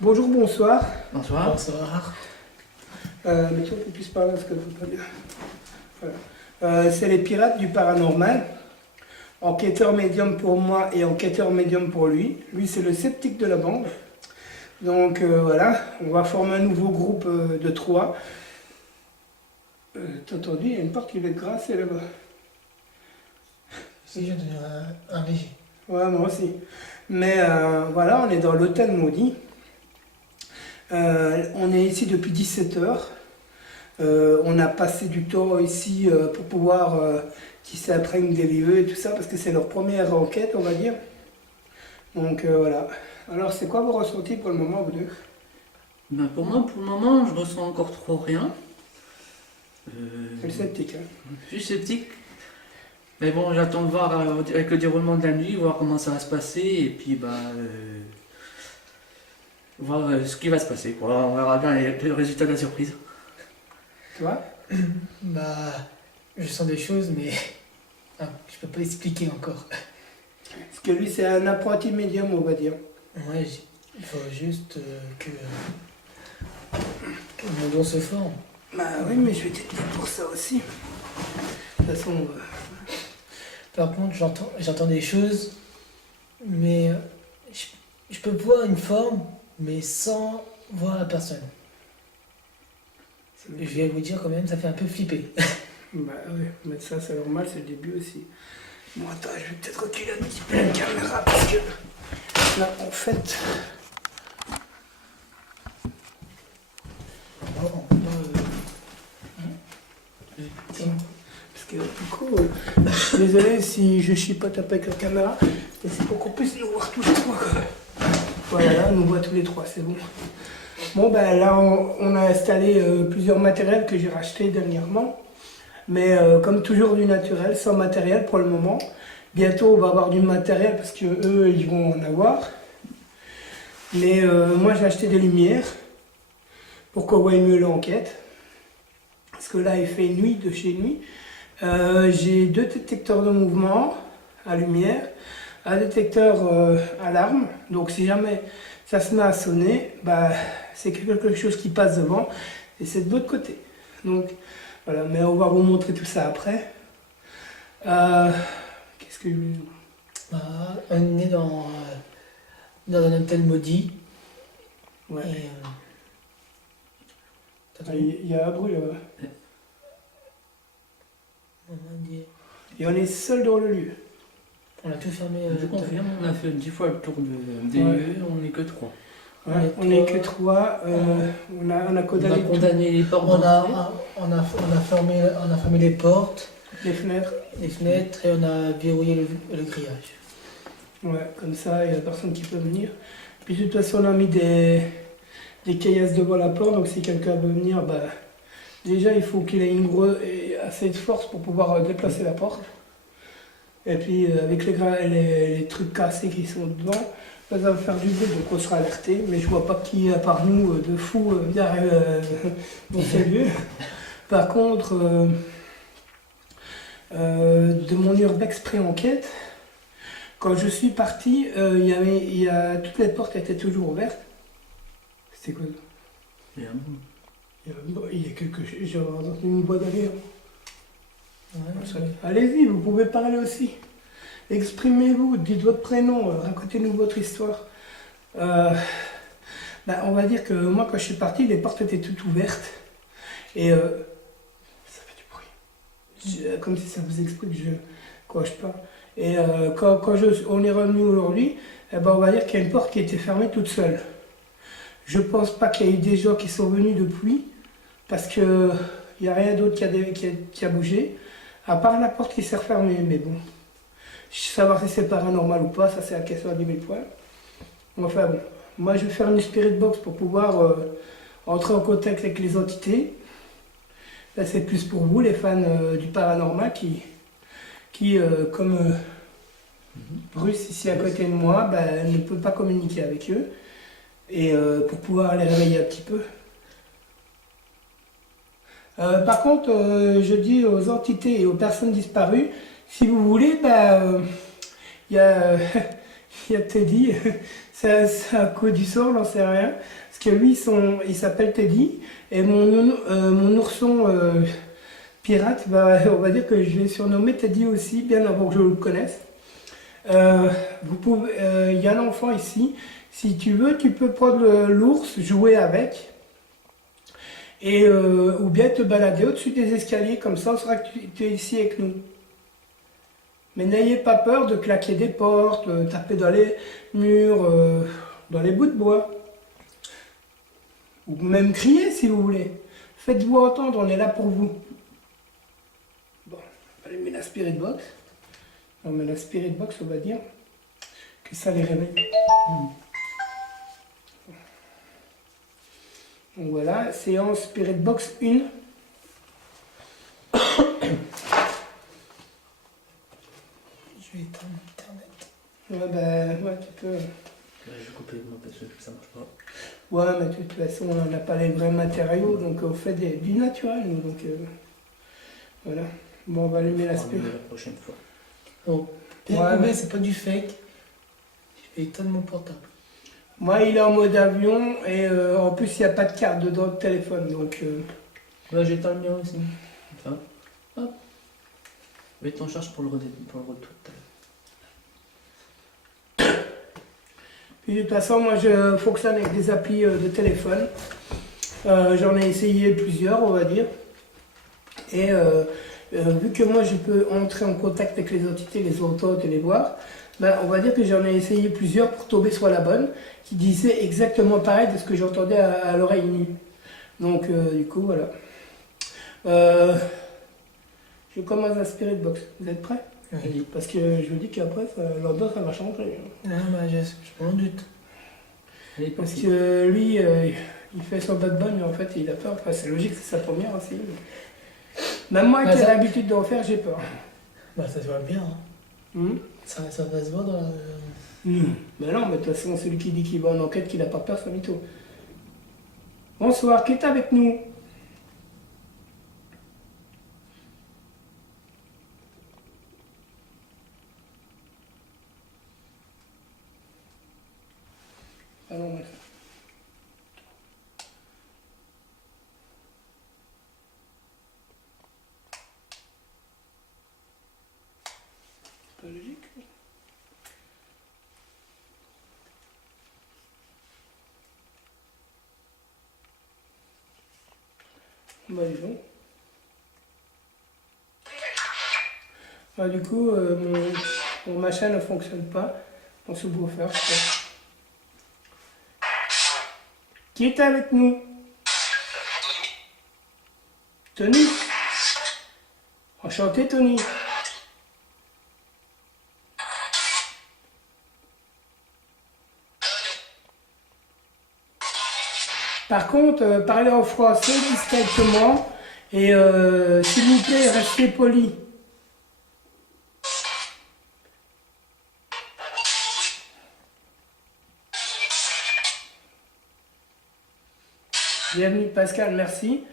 Bonjour, bonsoir. Bonsoir. Bonsoir. Mais tu vois qu'on puisse parler parce que je ne veux pas bien. Voilà. C'est les pirates du paranormal. Enquêteur médium pour moi et enquêteur médium pour lui. Lui, c'est le sceptique de la bande. Donc voilà, on va former un nouveau groupe de 3. T'as entendu, il y a une porte qui va être grassée là-bas. Si, j'ai donné un léger. Ouais, moi aussi. Mais voilà, on est dans l'hôtel maudit. On est ici depuis 17 heures. On a passé du temps ici pour pouvoir tisser après une des lieux et tout ça, parce que c'est leur première enquête, on va dire. Donc voilà. Alors, c'est quoi vos ressentis pour le moment, vous deux? Ben pour moi, pour le moment, je ressens encore trop rien. C'est le sceptique, hein. Je suis sceptique. Mais bon, j'attends de voir avec le déroulement de la nuit, voir comment ça va se passer, et puis voir ce qui va se passer, quoi. On verra bien le résultat de la surprise. Toi? Bah, je sens des choses, mais je peux pas expliquer encore. Parce que lui, c'est un apprenti médium, on va dire. Ouais, il faut juste que mon don se forme. Bah oui, mais je vais t'aider pour ça aussi. De toute façon, Par contre, j'entends des choses, mais je peux voir une forme, mais sans voir la personne. Je vais vous dire quand même, ça fait un peu flipper. bah oui, mais ça, c'est normal, c'est le début aussi. Bon, attends, je vais peut-être reculer un petit peu la caméra, parce que là, en fait... Oh, on peut Parce que du coup, je suis désolé si je chipote un peu avec la caméra, mais c'est pour qu'on puisse nous voir tous les trois. Voilà, là, on nous voit tous les trois, c'est bon. Bon, ben là, on a installé plusieurs matériels que j'ai rachetés dernièrement. Mais comme toujours du naturel, sans matériel pour le moment. Bientôt, on va avoir du matériel parce que eux, ils vont en avoir. Mais moi, j'ai acheté des lumières pour qu'on voie mieux l'enquête. Parce que là, il fait nuit de chez nuit. J'ai 2 détecteurs de mouvement à lumière, un détecteur alarme. Donc si jamais ça se met à sonner, bah, c'est quelque chose qui passe devant et c'est de l'autre côté. Donc voilà, mais on va vous montrer tout ça après. Qu'est-ce que je veux dire? bah, on est dans un hôtel maudit. Ouais. Et, Il y a un bruit là-bas. on a dit- Et on est seul dans le lieu. on a tout fermé. Je confirme, on a fait 10 fois le tour des Ouais. lieux, on n'est que 3. Ouais, on n'est que 3. On a condamné condamné les portes On d'entrée. a fermé les portes, les fenêtres. les fenêtres et on a verrouillé le grillage. Ouais, comme ça, il n'y a personne qui peut venir. Puis de toute façon, on a mis des caillasses devant la porte, donc si quelqu'un veut venir, bah, déjà il faut qu'il ait et assez de force pour pouvoir déplacer la porte. Et puis avec les trucs cassés qui sont devant, ça va faire du bruit, donc on sera alerté. Mais je vois pas qui, à part nous, de fous, vient dans ce lieu. Par contre, de mon urbex pré-enquête, quand je suis parti, toutes les portes étaient toujours ouvertes. C'était quoi ça? Et, Il y a quelque chose, j'ai entendu une voix derrière. Ouais, Allez-y, vous pouvez parler aussi. Exprimez-vous, dites votre prénom, racontez-nous votre histoire. On va dire que moi, quand je suis parti, les portes étaient toutes ouvertes. Et ça fait du bruit. Comme si ça vous explique quoi je parle. Et quand on est revenu aujourd'hui, on va dire qu'il y a une porte qui était fermée toute seule. Je pense pas qu'il y ait eu des gens qui sont venus depuis, parce qu'il n'y a rien d'autre qui a bougé, à part la porte qui s'est refermée. Mais bon, savoir si c'est paranormal ou pas, ça c'est la question à 10 000 points. Enfin bon, moi je vais faire une spirit box pour pouvoir entrer en contact avec les entités. Là c'est plus pour vous les fans du paranormal qui comme Bruce ici à côté de moi, bah, ne peut pas communiquer avec eux. Et pour pouvoir les réveiller un petit peu. Par contre, je dis aux entités et aux personnes disparues, si vous voulez, bah, il y a, il y a Teddy, c'est un coup du sort, j'en sais rien. Parce que lui, il s'appelle Teddy. Et mon ourson pirate, bah, on va dire que je l'ai surnommé Teddy aussi, bien avant que je le connaisse. Il y a un enfant ici. Si tu veux, tu peux prendre l'ours, jouer avec. Et, ou bien te balader au-dessus des escaliers, comme ça on saura que tu es ici avec nous. Mais n'ayez pas peur de claquer des portes, taper dans les murs, dans les bouts de bois. Ou même crier si vous voulez. Faites-vous entendre, on est là pour vous. Bon, on va allumer la spirit box. Non mais la spirit box, on va dire que ça les réveille. Donc voilà, séance Spirit Box 1. Je vais éteindre internet. Ouais, tu peux. Là, je vais couper moi parce que ça marche pas. Ouais, mais de toute façon, on n'a pas les vrais matériaux, donc on fait du naturel, nous, donc voilà. Bon, on va allumer la On spirit. la prochaine fois. Bon, bien Ouais, mais mais- c'est pas du fake. Je vais éteindre mon portable. Moi, il est en mode avion, et en plus, il n'y a pas de carte dedans de téléphone, donc... Là, j'éteins le mien aussi. Enfin, hop. Mets ton charge pour le retour tout à l'heure. Puis de toute façon, moi, je fonctionne avec des applis de téléphone. J'en ai essayé plusieurs, on va dire. Et vu que moi, je peux entrer en contact avec les entités, les entendre et les voir, ben, on va dire que j'en ai essayé plusieurs pour tomber sur la bonne, qui disait exactement pareil de ce que j'entendais à l'oreille nue. Donc, du coup, voilà. Je commence la Spirit Box. Vous êtes prêts? Oui. Parce que je vous dis qu'après, l'ambiance, ça va changer. Ah, bah, je m'en doute. Allez, Parce passez. que lui, il fait son bad bonne, mais en fait, il a peur. Enfin, c'est logique, c'est sa première aussi. Même moi Bah, qui ai ça- l'habitude d'en faire, j'ai peur. Bah, ça se voit bien. Hein. Hmm. Ça va se voir dans la... Mais non, mais de toute façon, celui qui dit qu'il va en enquête, qu'il n'a pas peur, c'est un mytho. Bonsoir, qui est avec nous? Ah non, mais... C'est pas logique. Bah, dis donc. Bah, du coup, mon machin ne fonctionne pas. Mon subwoofer, je crois. Qui est avec nous? Tony. Enchanté, Tony. Par contre, parlez en français discrètement et s'il vous plaît, restez poli. Bienvenue Pascal, merci.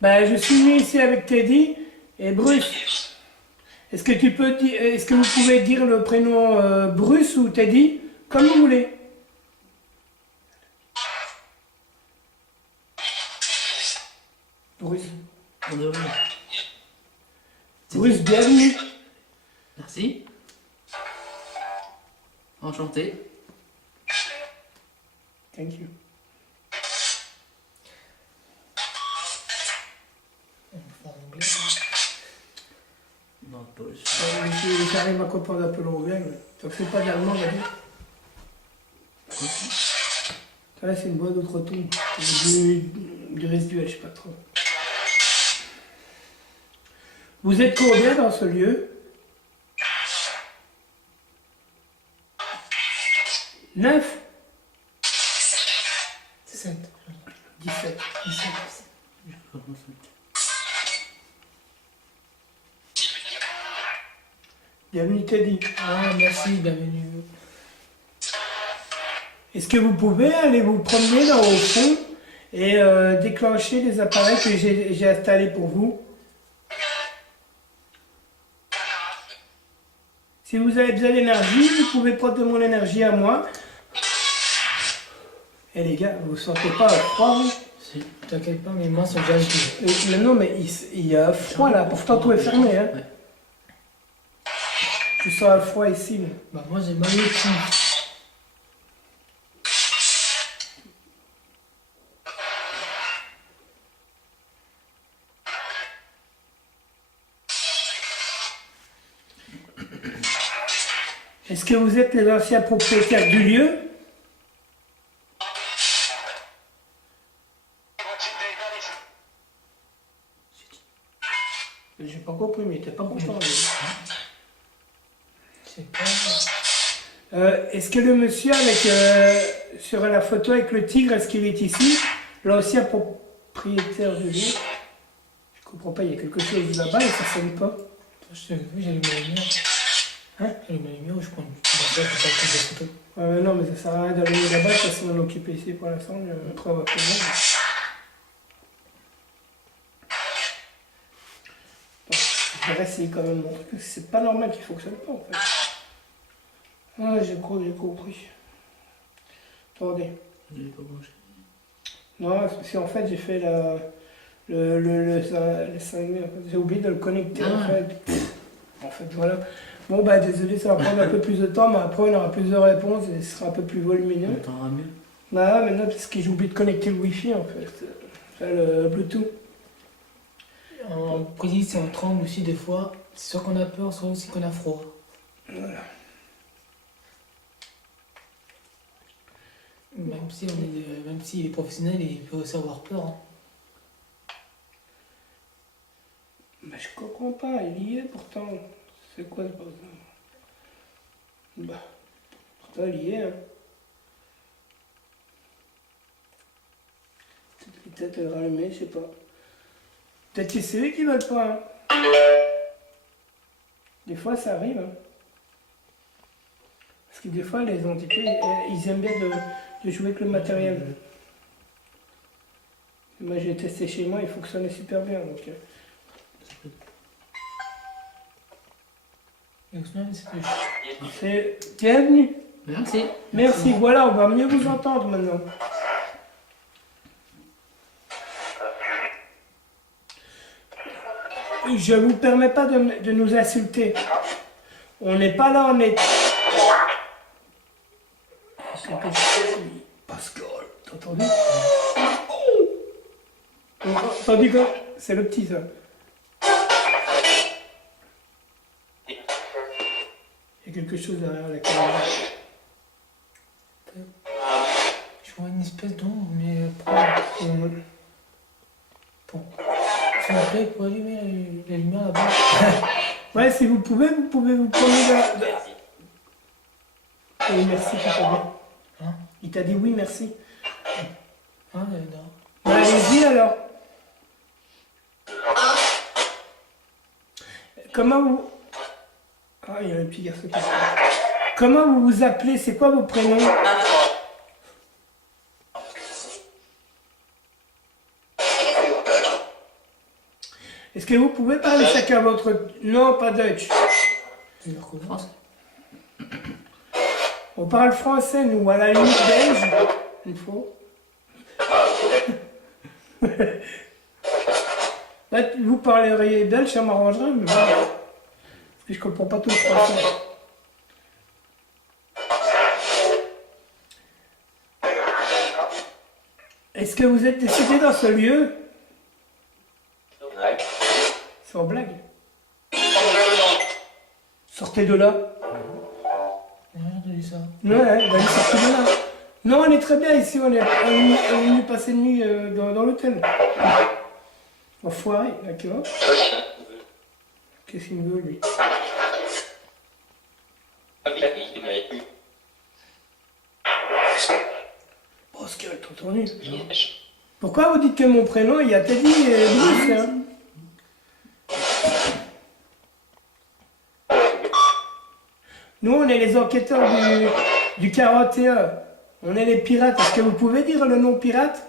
Ben, je suis venu ici avec Teddy et Bruce. Est-ce que vous pouvez dire le prénom Bruce ou Teddy, comme vous voulez? Bruce. On devrait. Bruce, bienvenue. Merci. Enchanté. Thank you. On peut faire en anglais. Non, pas J'arrive à comprendre un peu l'anglais, mais ça fait pas d'allemand, on va dire. Ça là, c'est une voix d'autre ton. Du résiduel, je sais pas trop. Vous êtes combien dans ce lieu? 9. 17. 17. 17. Je commence à- Bienvenue Teddy. Ah, merci, bienvenue. Est-ce que vous pouvez aller vous promener là au fond et déclencher les appareils que j'ai installés pour vous? Si vous avez besoin d'énergie, vous pouvez prendre de mon énergie à moi. Eh les gars, vous sentez pas froid vous? Si. T'inquiète pas, mes mains sont déjà gelées. Mais non, mais il y a froid là, pourtant tout est fermé. Hein. Ouais. Je sens le froid ici. Là. Bah, moi, j'ai mal au cou. Est-ce que vous êtes les anciens propriétaires du lieu? J'ai pas compris, mais il était pas content. lui. Je sais pas. Est-ce que le monsieur avec sur la photo avec le tigre, est-ce qu'il est ici? L'ancien propriétaire du lieu? Je comprends pas, il y a quelque chose là-bas et ça sonne pas. Je t'ai vu, j'allume la lumière. Hein? J'allume la lumière ou je prends une petite pour ça prendre des photos. Non, mais ça sert à rien d'aller là-bas parce qu'on est occupé ici pour l'instant. Après, on va finir. Je vais essayer quand même mon truc. C'est pas normal qu'il fonctionne pas en fait. Ah, j'ai compris. Attendez. Je l'ai pas branché. Non, c'est en fait j'ai fait le 5 en fait. J'ai oublié de le connecter en Ah. fait. En fait voilà. Bon bah désolé, ça va prendre un peu plus de temps, mais après on aura plus de réponses et ce sera un peu plus volumineux. On t'entendra mieux. Bah maintenant parce que j'ai oublié de connecter le wifi en fait. Le Bluetooth. En Brésil, c'est un tremble aussi des fois. C'est soit qu'on a peur, soit aussi qu'on a froid. Voilà. Même si même s'il est professionnel, il peut aussi avoir peur. Hein. Bah je comprends pas, il y est pourtant. C'est quoi ce bordel? Bah, pourtant il y est hein. Peut-être le rallumer, je sais pas. Peut-être que c'est eux qui veulent pas. Hein. Des fois ça arrive. Hein. Parce que des fois les entités, ils aiment bien de jouer avec le matériel. Moi j'ai testé chez moi, il fonctionnait super bien. Donc, Et Ousmane, c'est bienvenue. Merci. Merci, voilà, on va mieux vous entendre maintenant. Je vous permets pas de nous insulter. On n'est pas là, on est... Pascal, t'as entendu? T'as entendu quoi? C'est le petit ça. Il y a quelque chose derrière la caméra. je vois une espèce d'ombre, mais bon. S'il vous plaît, pour allumer la lumière là-bas. Ouais, si vous pouvez vous promener là. Oui, merci, il t'a dit. Hein? Il t'a dit oui, merci. Ah, non. Bah, allez-y alors. Comment vous... Ah, il y a un petit garçon qui... Comment vous vous appelez? C'est quoi vos prénoms? Est-ce que vous pouvez parler chacun votre... Non, pas Dutch. Tu veux recommencer? France. On parle français, nous, à la limite belge. Il faut. Là, vous parleriez belge, ça m'arrangerait, mais bon. Parce que je comprends pas tout le français. Est-ce que vous êtes décédé dans ce lieu? Sans blague. Sortez de là. J'ai rien entendu ça. Ouais, bah, sortez de là. Non, on est très bien ici, on est venu passer une nuit dans l'hôtel. Enfoiré, d'accord. Qu'est-ce qu'il me veut, lui? Pascal, tout entendu. Pourquoi vous dites que mon prénom, il y a Teddy et Bruce hein? Nous, on est les enquêteurs du 41. On est les pirates. Est-ce que vous pouvez dire le nom pirate?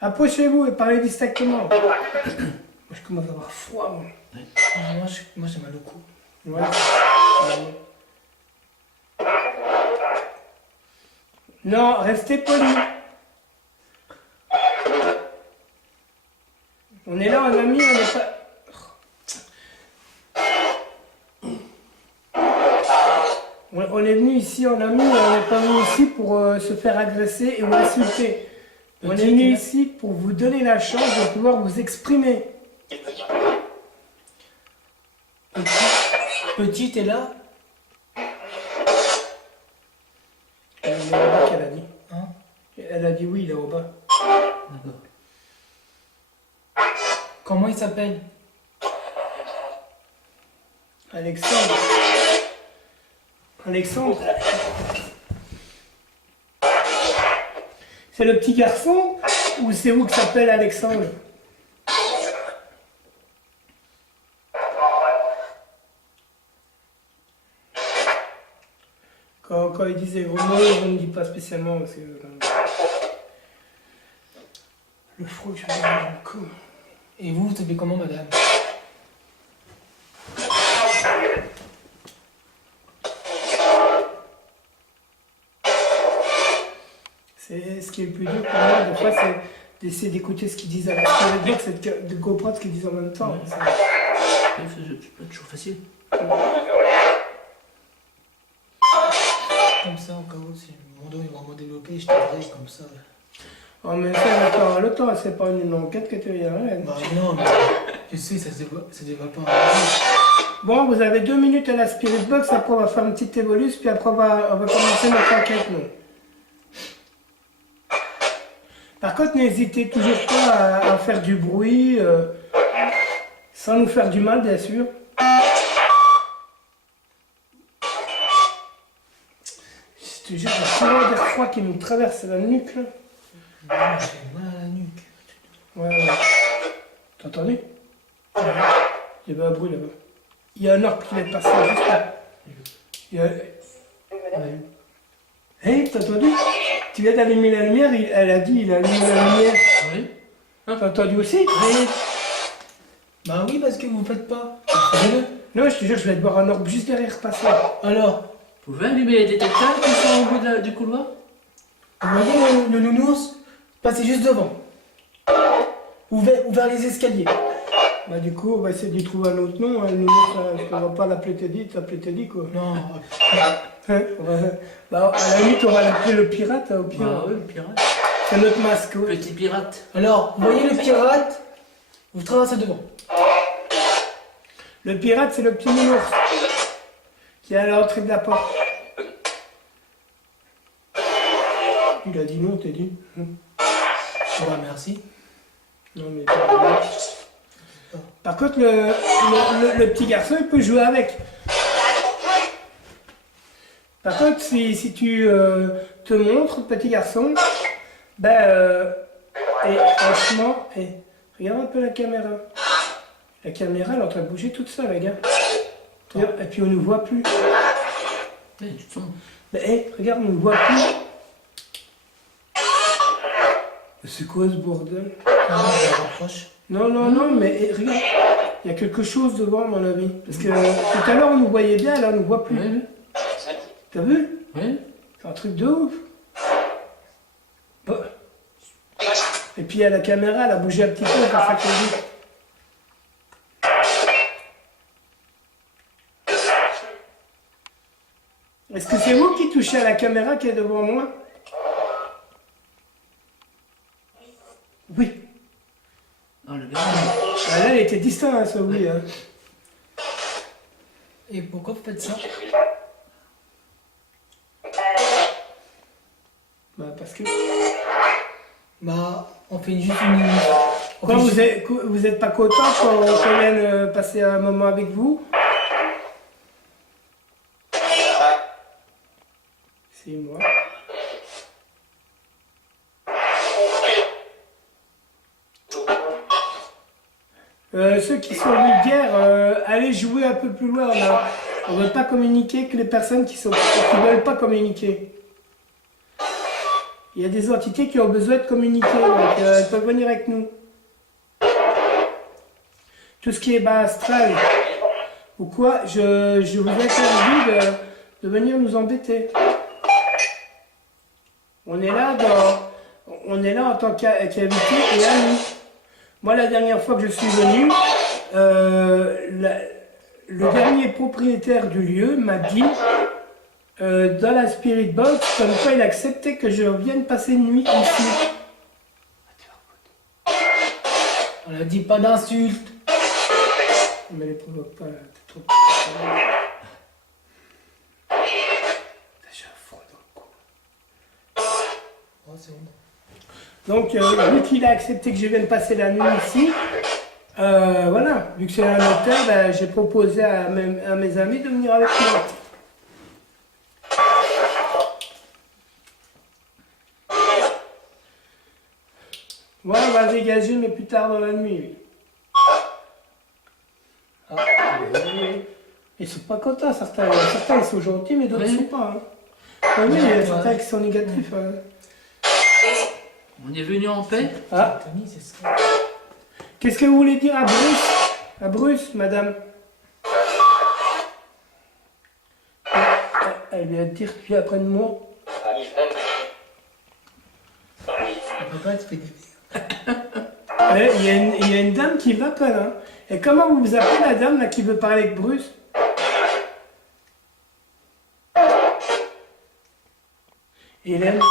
Approchez-vous et parlez distinctement. Moi, je commence à avoir froid, moi. Moi j'ai mal au cou. Ouais. Non, restez polis. On est là en ami, on n'est pas... On est venu ici en ami, on n'est pas venu ici pour se faire agresser et vous insulter. On est venu ici pour vous donner la chance de pouvoir vous exprimer. Petit, t'es là? Il est là-bas qu'elle a dit. Hein? Elle a dit oui, il est au bas. D'accord. Comment il s'appelle? Alexandre. Alexandre. C'est le petit garçon ou c'est vous qui s'appelle Alexandre? Quand il disait gros mots, je ne dis pas spécialement parce que le froid que je vais dans le cou. Et vous t'appelez comment, madame? C'est ce qui est le plus dur pour moi, des fois, c'est d'essayer d'écouter ce qu'ils disent à la spirit box, c'est de comprendre ce qu'ils disent en même temps. Ouais. C'est pas toujours facile. Comme ça, au cas où, si mon dos est vraiment développé, je t'aiderai comme ça. Oh, mais ça, le temps, c'est pas une enquête que tu viens là. Bah non, mais je sais, ça se développe pas. Bon, vous avez 2 minutes à la spirit box, après on va faire une petite évolus, puis après on va commencer notre enquête, nous. Par contre, n'hésitez toujours pas à faire du bruit, sans nous faire du mal, bien sûr. Je te jure, j'ai un courant d'air froid qui me traverse la nuque, là. Non, j'ai mal à la nuque. Ouais. T'as entendu? Il y avait un bruit là-bas. Il y a un orbe qui vient de passer juste là. Il y a... Hey, t'as entendu? Tu viens d'allumer la lumière, elle a dit il a allumé la lumière. Oui. T'as entendu aussi? Oui. Bah oui, parce que vous faites pas. Faites-le. Non, je te jure, je vais te voir un orbe juste derrière passer. Alors, Vous pouvez allumer les détecteurs qui sont au bout du couloir? vous voyez le nounours? Passez juste devant. Ou vers les escaliers. Bah du coup, on va essayer d'y trouver un autre nom. Hein. Nous, on va pas l'appeler Teddy, t'appeler Teddy quoi. Non. Hein, bah à la limite, on va l'appeler le pirate, au pire. Bah oui, le pirate. C'est notre masque. Ouais. Petit pirate. Alors, vous voyez le pirate? Vous traversez devant. Le pirate, c'est le petit nounours qui est à l'entrée de la porte. Il a dit non, Teddy. Bah merci. Non, mais par contre, le petit garçon, il peut jouer avec. Par contre, si tu te montres, petit garçon, ben, et franchement, regarde un peu la caméra. La caméra, elle est en train de bouger toute seule, les gars. Et puis on ne nous voit plus. Mais tu te sens. Ben, regarde, on ne nous voit plus. C'est quoi ce bordel? Ah, je rapproche. Non, mais regarde, il y a quelque chose devant, à mon avis. Parce que tout à l'heure, on nous voyait bien, là, on ne nous voit plus. Oui. T'as vu? Oui. C'est un truc de ouf. Bon. Et puis, à la caméra, elle a bougé un petit peu, c'est ça que je dis. Est-ce que c'est vous qui touchez à la caméra qui est devant moi? Oui. Ah, le gars. Ah, là, elle était distante, hein, ce oui. Hein. Et pourquoi vous faites ça? Bah, parce que... Bah, on fait juste une... Quoi, vous êtes pas content qu'on vienne passer un moment avec vous? Merci, moi. Ceux qui sont vulgaires, allez jouer un peu plus loin. On ne veut pas communiquer que les personnes qui ne veulent pas communiquer. Il y a des entités qui ont besoin de communiquer, donc elles peuvent venir avec nous. Tout ce qui est bas astral ou quoi, je vous interdis de venir nous embêter. On est là en tant qu'invité et amis. Moi, la dernière fois que je suis venu, le dernier propriétaire du lieu m'a dit, dans la Spirit Box, comme quoi il acceptait que je vienne passer une nuit ici. On a dit pas d'insultes. Mais les provoque pas, là, t'es trop... J'ai un froid dans le cou. Oh, c'est bon. Donc, vu qu'il a accepté que je vienne passer la nuit ici, voilà, vu que c'est un hôtel, ben, j'ai proposé à mes amis de venir avec moi. Moi, on va dégager, mais plus tard dans la nuit. Oui. Ah, oui. Ils sont pas contents, certains ils sont gentils, mais d'autres ne sont pas. Hein. Oui, il y a certains qui sont négatifs. Hein. On est venu en paix. Ah. Tony, c'est ça. Qu'est-ce que vous voulez dire à Bruce? À Bruce, madame? Elle vient de dire puis après de moi. Papa, tu fais des Il y a une dame qui m'appelle. Hein. Et comment vous vous appelez la dame là, qui veut parler avec Bruce? Hélène.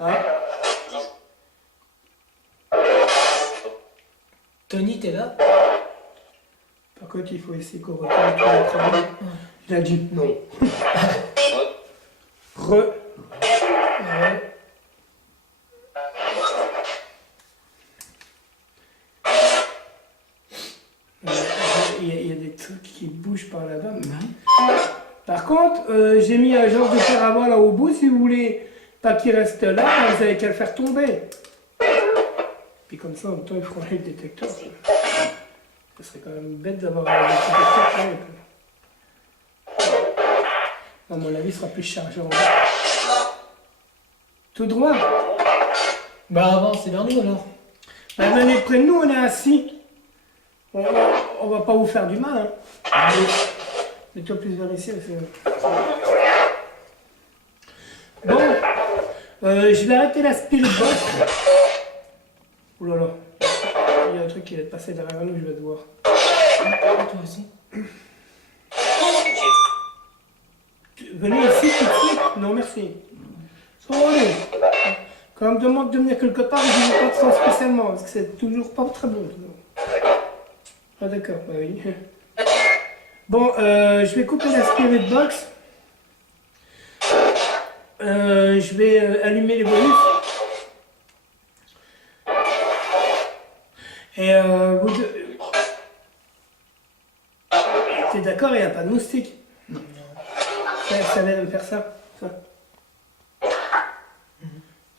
Ah. Tony, t'es là? Par contre, il faut essayer qu'on retourne tous les travaux. Il a dit non. Ouais. Il y a des trucs qui bougent par là-bas. Par contre, j'ai mis un genre de paravent là au bout. Si vous voulez pas qu'il reste là, vous avez qu'à le faire tomber. Puis comme ça, en même temps, il franchit le détecteur. Ce serait quand même bête d'avoir un détecteur. À mon avis, il sera plus chargé en bas. Tout droit. Bah avant, c'est vers nous alors. Bah, venez près de nous, on est assis. On va pas vous faire du mal. Hein. Mets-toi plus vers ici. Bon, je vais arrêter la Spirit Box. Ouh là là, il y a un truc qui va passer derrière nous, je vais te voir. Toi aussi. Venez ici tout de suite. Non, merci. Bon, allez. Quand on me demande de venir quelque part, je ne dis pas de sens spécialement, parce que c'est toujours pas très bon. Ah d'accord, bah oui. Bon, je vais couper la Spirit Box. Je vais allumer les bonus. Et vous deux... T'es d'accord, il n'y a pas de moustique? Non. Ça vient de me faire ça.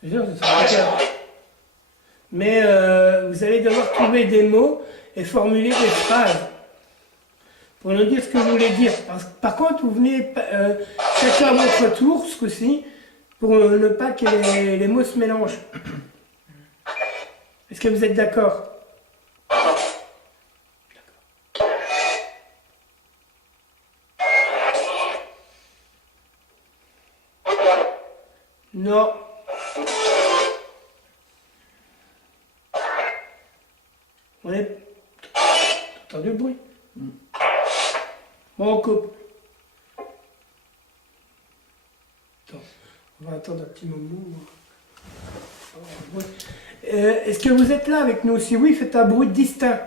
Je jure, ce sera pas clair. Mais vous allez devoir trouver des mots et formuler des phrases pour nous dire ce que vous voulez dire. Par contre, vous venez chacun à votre tour, ce coup-ci, pour ne pas que les mots se mélangent. Est-ce que vous êtes d'accord? Non. On est... T'entends du bruit? Bon, on coupe. Attends, on va attendre un petit moment. Est-ce que vous êtes là avec nous? Si oui, faites un bruit distinct.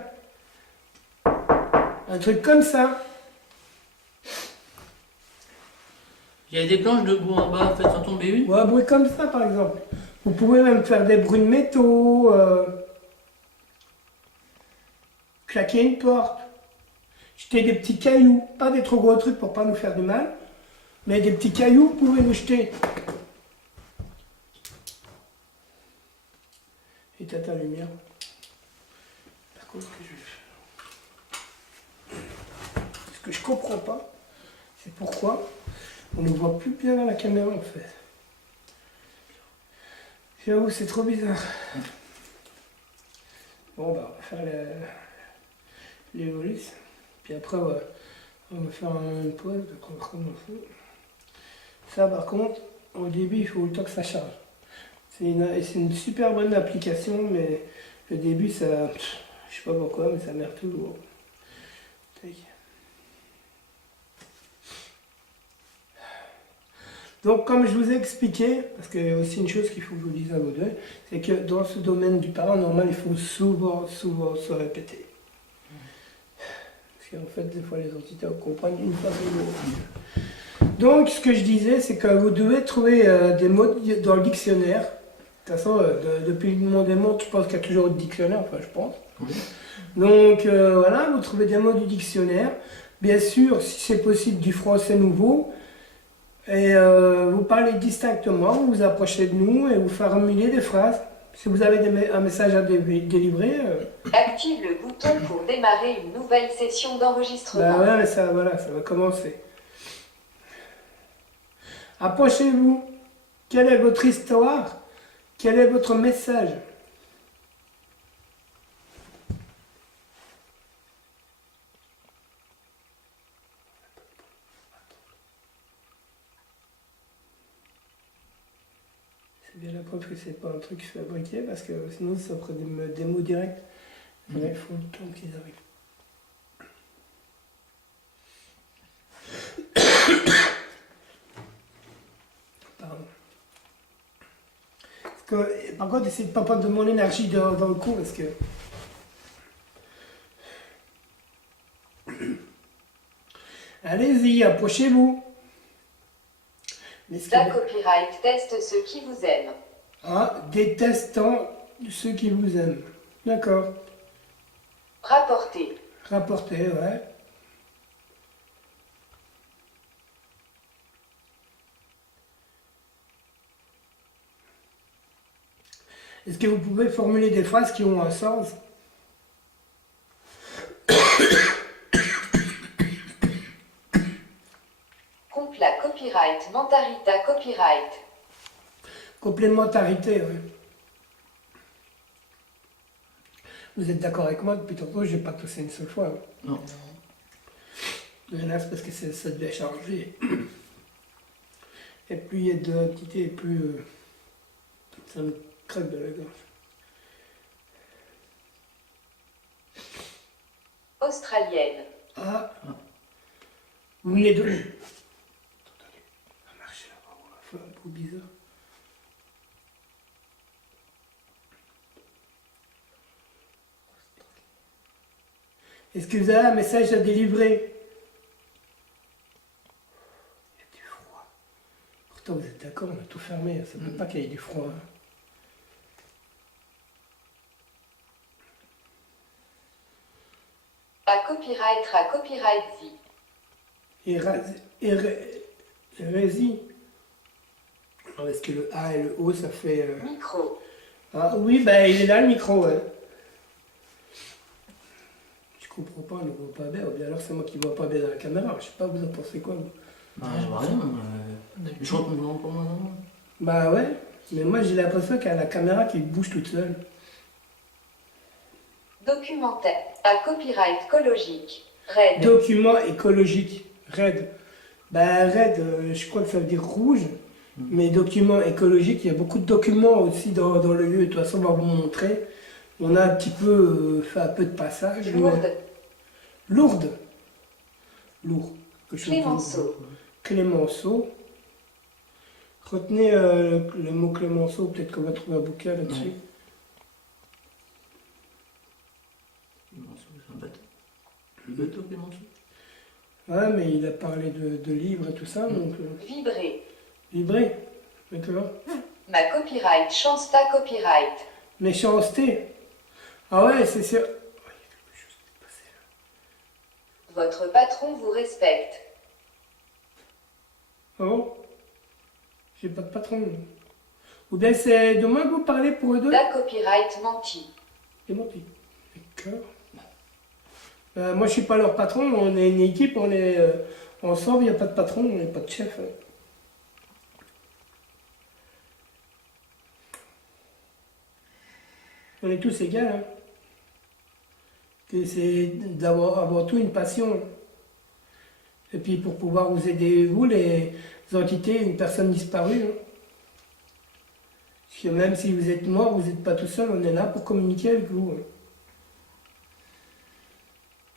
Un truc comme ça. Il y a des planches de bois en bas, faites en tomber une. Ou un bruit comme ça, par exemple. Vous pouvez même faire des bruits de métaux. Claquer une porte. Jeter des petits cailloux. Pas des trop gros trucs pour pas nous faire du mal. Mais des petits cailloux, vous pouvez nous jeter. Et t'as ta lumière. Par contre, ce que je comprends pas, c'est pourquoi on ne voit plus bien dans la caméra en fait. J'avoue, c'est trop bizarre. Bon, bah, on va faire les volets. Puis après, ouais, on va faire une pause. Donc on va reprendre le feu. Ça, par contre, au début, il faut le temps que ça charge. C'est une super bonne application, mais le début, ça. Je sais pas pourquoi, mais ça merde toujours. Tac. Donc, comme je vous ai expliqué, parce qu'il y a aussi une chose qu'il faut que je vous dise à vous deux, c'est que dans ce domaine du paranormal, il faut souvent se répéter. Parce qu'en fait, des fois, les entités comprennent une fois que l'autre. Donc, ce que je disais, c'est que vous devez trouver des mots dans le dictionnaire. De toute façon, depuis le monde des mondes, je pense qu'il y a toujours un dictionnaire, enfin, je pense. Oui. Donc, voilà, vous trouvez des mots du dictionnaire. Bien sûr, si c'est possible, du français nouveau. Et vous parlez distinctement, vous vous approchez de nous et vous formulez des phrases. Si vous avez un message à délivrer. Active le bouton pour démarrer une nouvelle session d'enregistrement. Bah ouais, ça, voilà, ça va commencer. Approchez-vous. Quelle est votre histoire? Quel est votre message? C'est bien la preuve que c'est pas un truc fabriqué parce que sinon ça ferait des mots directs. Mais il faut le temps qu'ils arrivent. Pardon. Par contre, essayez de ne pas prendre de mon énergie dans le coup parce que. Allez-y, approchez-vous. La copyright teste ceux qui vous aiment. Ah, détestant ceux qui vous aiment. D'accord. Rapporter. Rapporter, ouais. Est-ce que vous pouvez formuler des phrases qui ont un sens? Compla copyright. Mentarita copyright. Complémentarité, oui. Vous êtes d'accord avec moi? Depuis tantôt, je n'ai pas toussé une seule fois. Non. Là, c'est parce que ça devait changer. Et plus il y a d'entités, et plus ça me craque de la gorge. Australienne. Ah. Vous me les donnez. Attendez, ça a marché là-bas, c'est un peu bizarre. Est-ce que vous avez un message à délivrer? Il y a du froid. Pourtant, vous êtes d'accord, on a tout fermé. Ça ne veut pas qu'il y ait du froid. Hein. A copyright. Ra copyright Z. Hérésie. Alors, est-ce que le A et le O, ça fait... Micro. Ah oui, ben il est là le micro, ouais. Je comprends pas, on ne voit pas bien. Ou bien alors c'est moi qui vois pas bien dans la caméra. Je sais pas, vous en pensez quoi, vous? Bah, je vois rien. Je crois qu'on voit encore moins avant. Bah ouais, mais moi j'ai l'impression qu'il y a la caméra qui bouge toute seule. Documentaire. A copyright écologique. Red. Document écologique, RED. Bah RED, je crois que ça veut dire rouge. Mais document écologique, il y a beaucoup de documents aussi dans le lieu. De toute façon, on va vous montrer. On a un petit peu fait un peu de passage. Lourde. Lourde. Lourd. Clémenceau. Clémenceau. Retenez le mot Clémenceau, peut-être qu'on va trouver un bouquin là-dessus. Ouais. C'est un bateau. Le bateau, Clémenceau. Ouais, mais il a parlé de livres et tout ça, donc... Vibrer. Vibrer, d'accord. Ma copyright. Chance ta copyright. Méchanceté. Ah ouais, c'est sûr. Oh, il y a quelque chose qui est passé là. Votre patron vous respecte. Ah bon? J'ai pas de patron. Ou bien c'est de moi que vous parlez pour eux deux? La copyright menti. C'est menti. D'accord. Moi, je suis pas leur patron, on est une équipe, on est ensemble, il n'y a pas de patron, on n'est pas de chef. On est tous égaux. Hein. Que c'est d'avoir avant tout une passion. Et puis pour pouvoir vous aider, vous, les entités ou personnes disparues. Hein. Parce que même si vous êtes mort, vous n'êtes pas tout seul, on est là pour communiquer avec vous. Hein.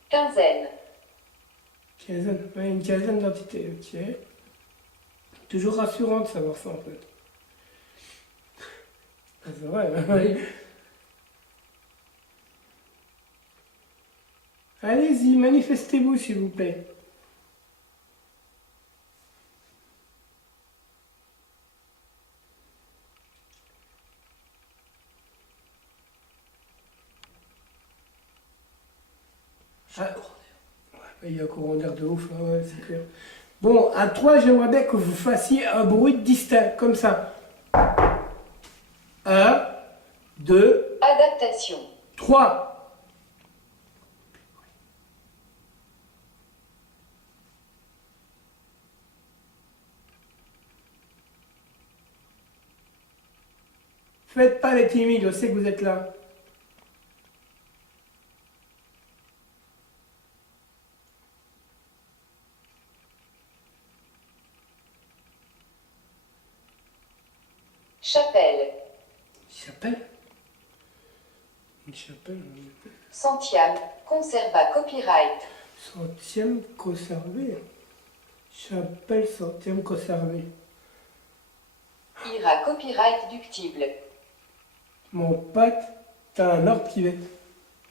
Quinzaine. Une quinzaine d'entités, ok. Toujours rassurant de savoir ça en fait. Ah, c'est vrai, hein. Oui. Allez-y, manifestez-vous s'il vous plaît. Ah, il y a un courant d'air de ouf, là, ouais, c'est clair. Bon, à 3, j'aimerais bien que vous fassiez un bruit distinct, comme ça. 1, 2, Adaptation. 3. Faites pas les timides, je sais que vous êtes là. Chapelle. Chapelle? Une chapelle? Centième. Conserva copyright. Centième conservé. Chapelle centième conservé. Ira copyright ductible. Mon pote, t'as un orbe qui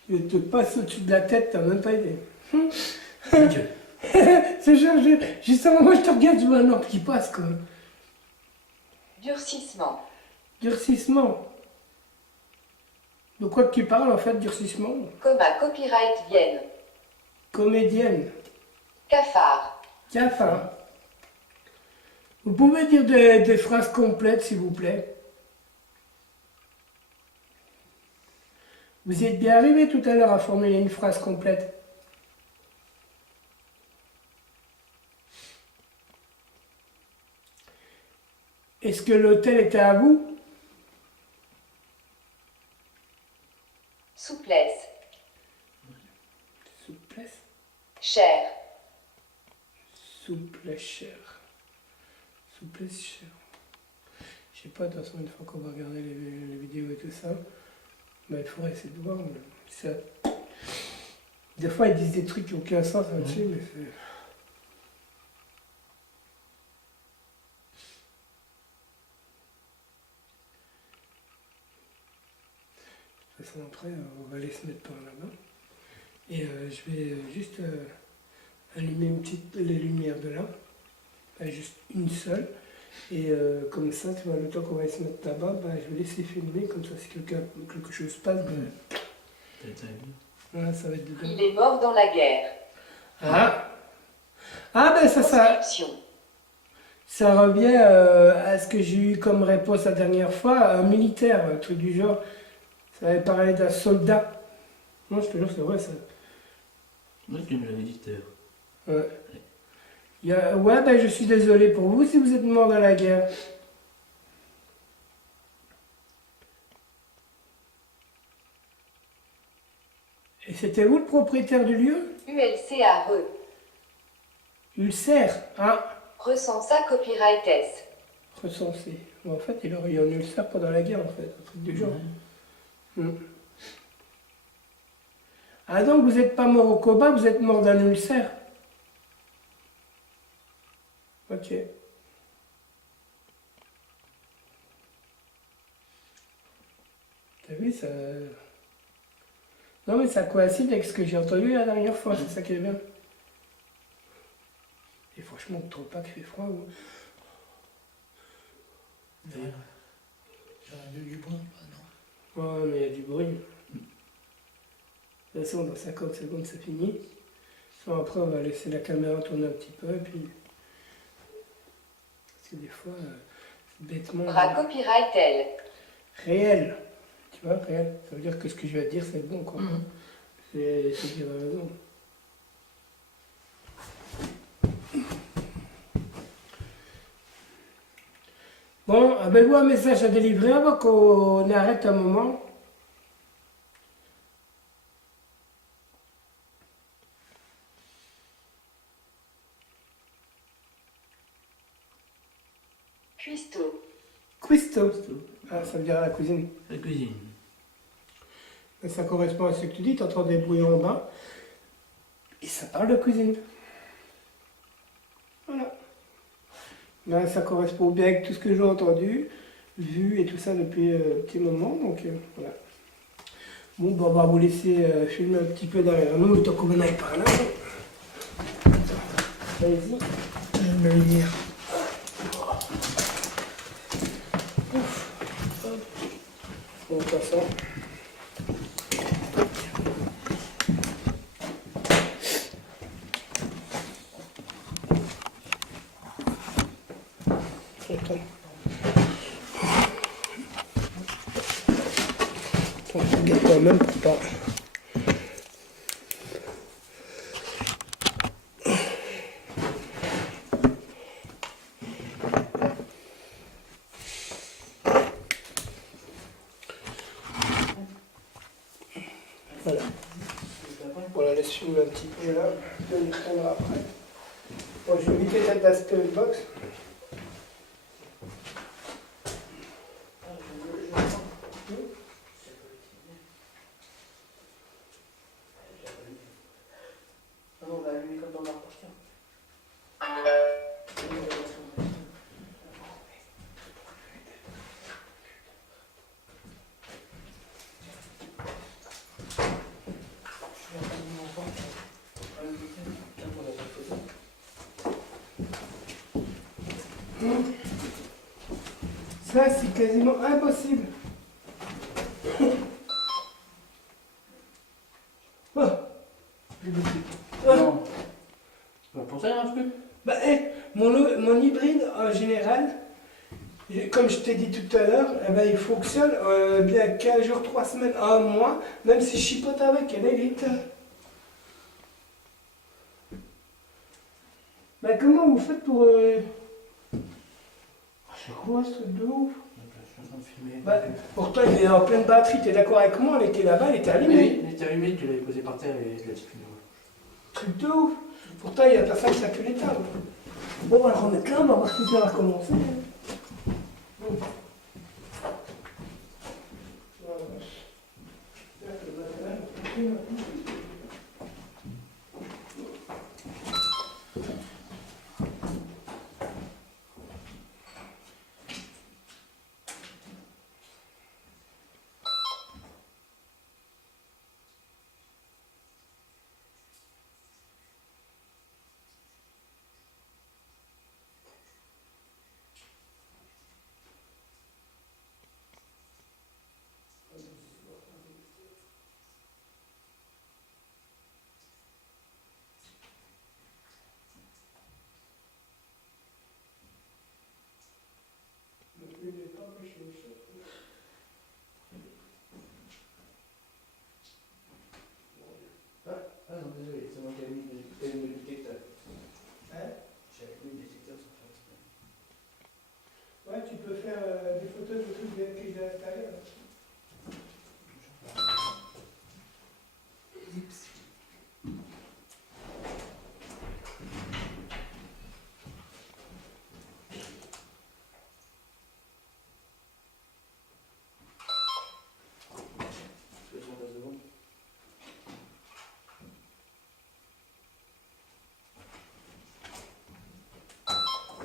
te passe au-dessus de la tête, t'as même pas idée. Dieu. C'est genre, justement, moi je te regarde, je vois un orbe qui passe quoi. Durcissement. Durcissement. De quoi que tu parles en fait, durcissement? Coma copyright Vienne. Comédienne. Cafard. Cafard. Vous pouvez dire des phrases complètes s'il vous plaît? Vous y êtes bien arrivé tout à l'heure à formuler une phrase complète. Est-ce que l'hôtel était à vous? Souplesse. Souplesse. Chair. Souplesse chère. Souplesse chère. Je sais pas, de toute façon, une fois qu'on va regarder les vidéos et tout ça, bah, il faudrait essayer de voir. Mais ça... Des fois, ils disent des trucs qui n'ont aucun sens là-dessus, mais c'est... De toute façon, après, on va aller se mettre par là-bas. Et je vais juste allumer les lumières de là. Juste une seule. Et comme ça, tu vois, le temps qu'on va se mettre là-bas, bah, je vais laisser filmer. Comme ça, si quelque chose passe, bah, voilà, ça va être dedans. Il est mort dans la guerre. Ah, ben Inscription. ça revient à ce que j'ai eu comme réponse la dernière fois, un militaire, un truc du genre. Ça avait parlé d'un soldat. Non, je te jure, c'est vrai ça. Moi, tu me l'avais dit tout à l'heure. Ouais. Ouais, ben je suis désolé pour vous si vous êtes mort dans la guerre. Et c'était vous le propriétaire du lieu? ULCARE. Ulcère. Ah, Recensa copyright S. recensé. Bon, en fait, il aurait eu un ulcère pendant la guerre, en fait, un truc du genre. Hmm. Ah donc, vous n'êtes pas mort au combat, vous êtes mort d'un ulcère. Ok. T'as vu, ça... Non, mais ça coïncide avec ce que j'ai entendu la dernière fois, c'est ça qui est bien. Et franchement, on ne trouve pas qu'il fait froid ou... J'ai du bruit, non? Ouais, mais il y a du bruit. De toute façon, dans 50 secondes, c'est fini. Soit après, on va laisser la caméra tourner un petit peu, et puis... que des fois, bêtement... Bras copyright L. Réel. Tu vois, réel. Ça veut dire que ce que je vais te dire, c'est bon, quoi. Mhm. C'est dire raison. Bon, avez-vous un message à délivrer avant qu'on arrête un moment? Cuistot. Cuistot. Ah, ça veut dire à la cuisine. La cuisine. Et ça correspond à ce que tu dis, tu entends des bruits en bas. Et ça parle de cuisine. Voilà. Là, ça correspond bien avec tout ce que j'ai entendu, vu et tout ça depuis un petit moment. Donc voilà. Bon, bah, on va vous laisser filmer un petit peu derrière nous, le temps qu'on en aille par là. Allez-y. Je vais me le dire. Bon, de toute façon. Attends. Attends, je regarde quand même pour pas. Voilà. Voilà, laisse filmer un petit peu là. Je vais y retourner après. Bon, je vais éviter cette aspect box. Non, on va allumer quand on va repartir. Ça, c'est quasiment impossible. Oh. Non. Bah, pour ça, il y a un truc. Bah, mon hybride, en général, comme je t'ai dit tout à l'heure, eh ben, il fonctionne bien 15 jours, 3 semaines, 1 mois, même si je chipote avec, elle est vite. Bah, comment vous faites pour... C'est quoi ce truc de ouf? Je suis en train de filmer. Bah, pourtant, il est en pleine batterie, t'es d'accord avec moi? Elle était là-bas, elle était allumée. Oui, il était allumé, tu l'avais posé par terre et je l'ai supprimé. Truc de ouf. Pourtant, il n'y a personne qui a pu l'éteindre. Bon, on va le remettre là, on va voir si ça va recommencer. Bon. Ah non, désolé, c'est moi qui ai mis le détecteur. Hein? J'ai mis le détecteur sans faire exprès. Ouais, tu peux faire des photos de trucs que j'ai à l'intérieur. Je suis en face de vous.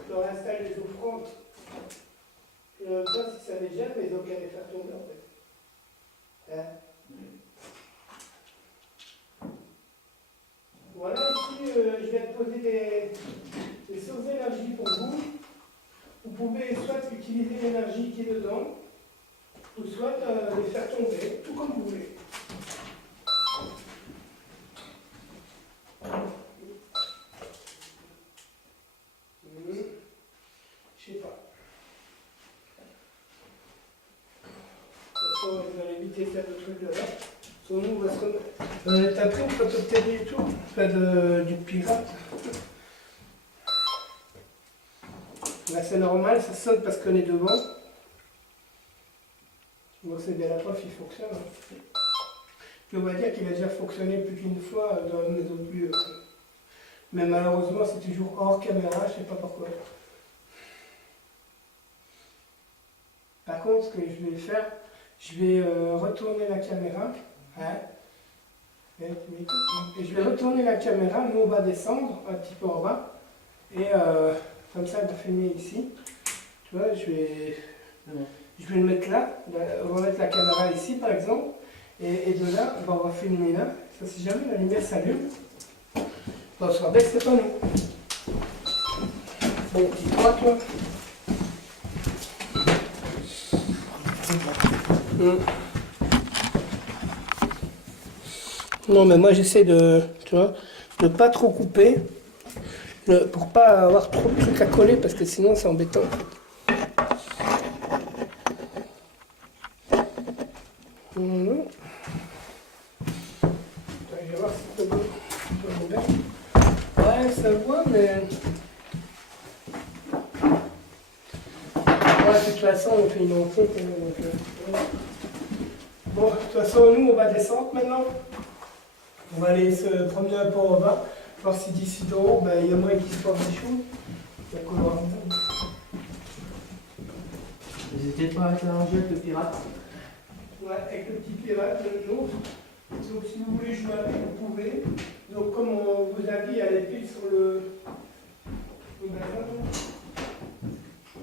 Je leur installe les offrandes. Je ne sais pas si ça les gêne, mais ils ont qu'à les faire tomber en fait. Hein? Voilà, ici, je vais te poser des sources d'énergie pour vous. Vous pouvez soit utiliser l'énergie qui est dedans, ou soit les faire tomber, tout comme vous voulez. Je sais éviter de faire le truc là-bas. Son nous, on va se remettre. T'as pris une photo de télé et tout? Pas du pirate. Là, c'est normal, ça sonne parce qu'on est devant. Donc c'est bien la preuve, il fonctionne. Hein. Puis on va dire qu'il a déjà fonctionné plus qu'une fois dans une maison plus. Mais malheureusement, c'est toujours hors caméra, je sais pas pourquoi. Par contre, ce que je vais faire, je vais retourner la caméra. Hein, et je vais retourner la caméra, nous on va descendre un petit peu en bas. Et comme ça, elle va filmer ici. Tu vois, je vais le mettre là. On va mettre la caméra ici par exemple. Et de là, on va filmer là. Ça, si jamais la lumière s'allume, on se rappelle que c'est pas nous. Bon, dis-toi, toi. Non, mais moi j'essaie de, tu vois, de pas trop couper pour pas avoir trop de trucs à coller parce que sinon c'est embêtant. Voilà. Je vais voir si ça va bien. Ouais, ça voit, mais. Ouais, de toute façon, on fait une enquête. Bon, de toute façon, nous, on va descendre maintenant. On va aller se promener un peu en bas, voir si d'ici d'en haut, il y a moyen qu'il se passe des choses. Donc, on va N'hésitez pas à interagir avec le pirate. ouais, avec le petit pirate, l'autre. Donc, si vous voulez jouer avec, vous pouvez. Donc, comme on vous a dit, elle est pile sur le magasin.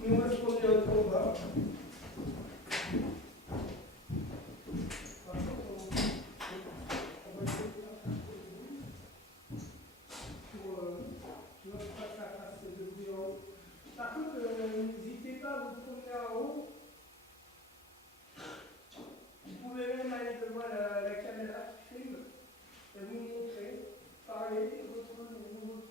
Nous, on va se promener un peu en bas. Par contre, n'hésitez pas à vous promener en haut. Vous pouvez même aller devant la caméra qui filme et vous montrer, parler, retrouver vos choses.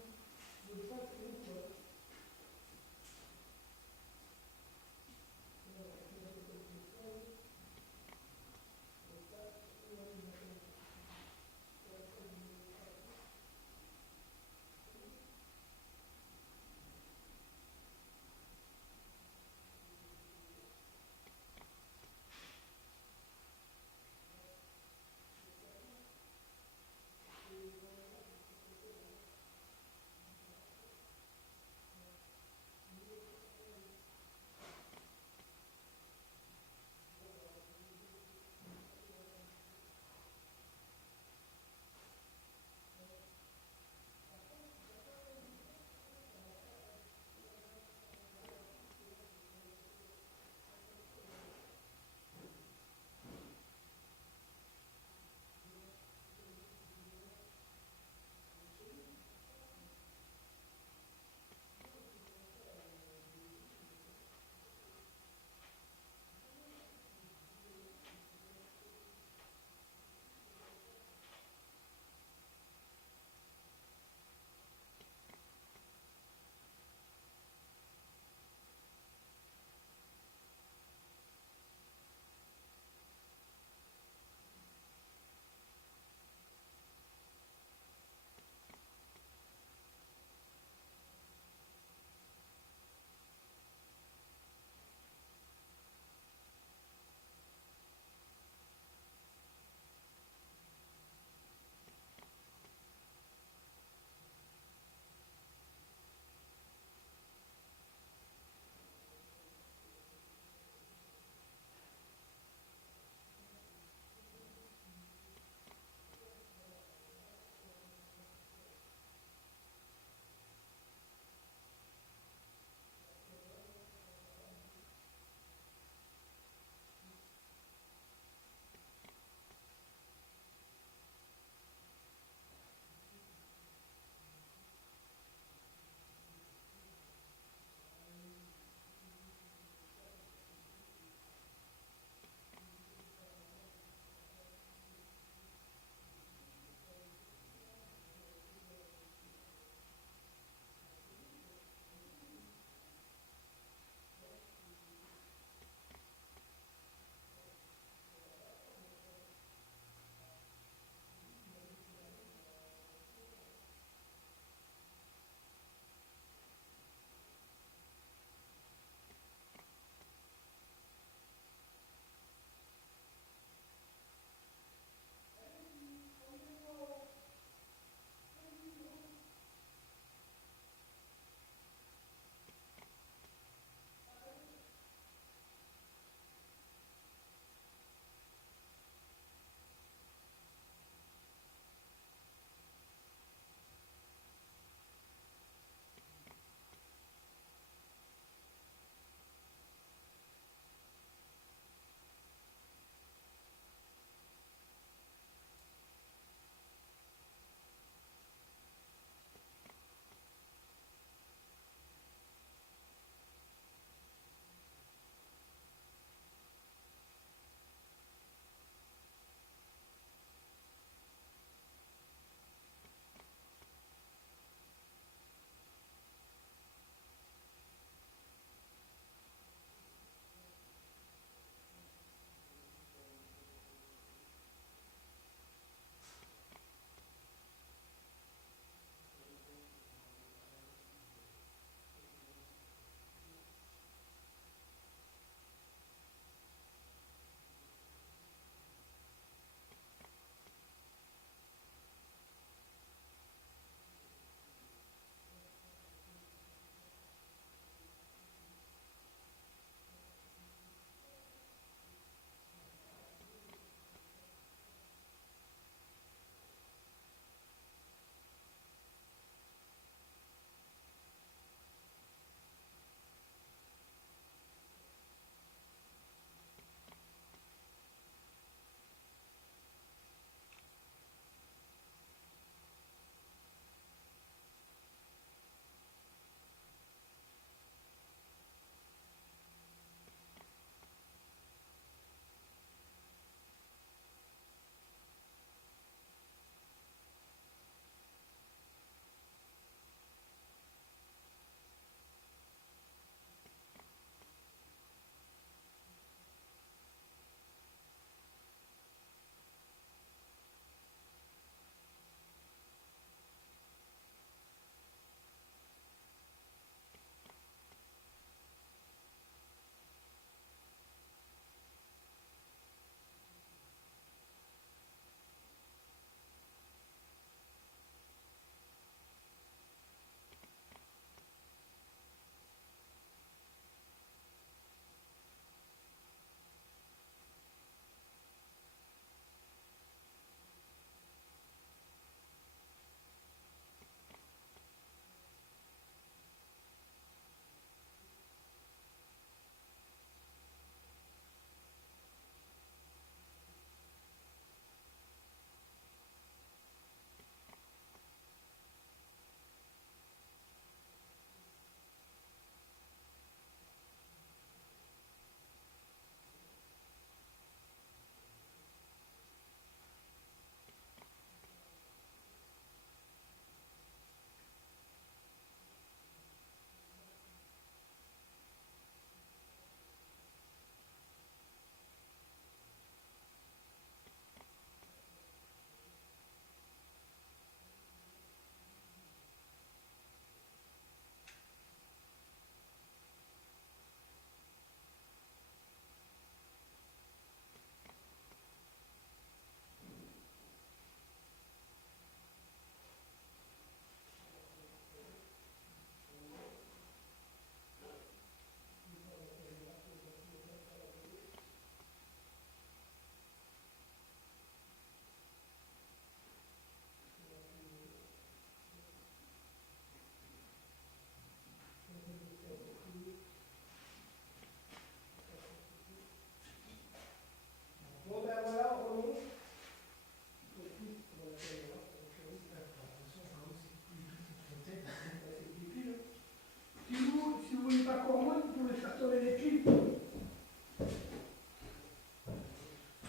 encore moins, vous pouvez faire tourner les piles.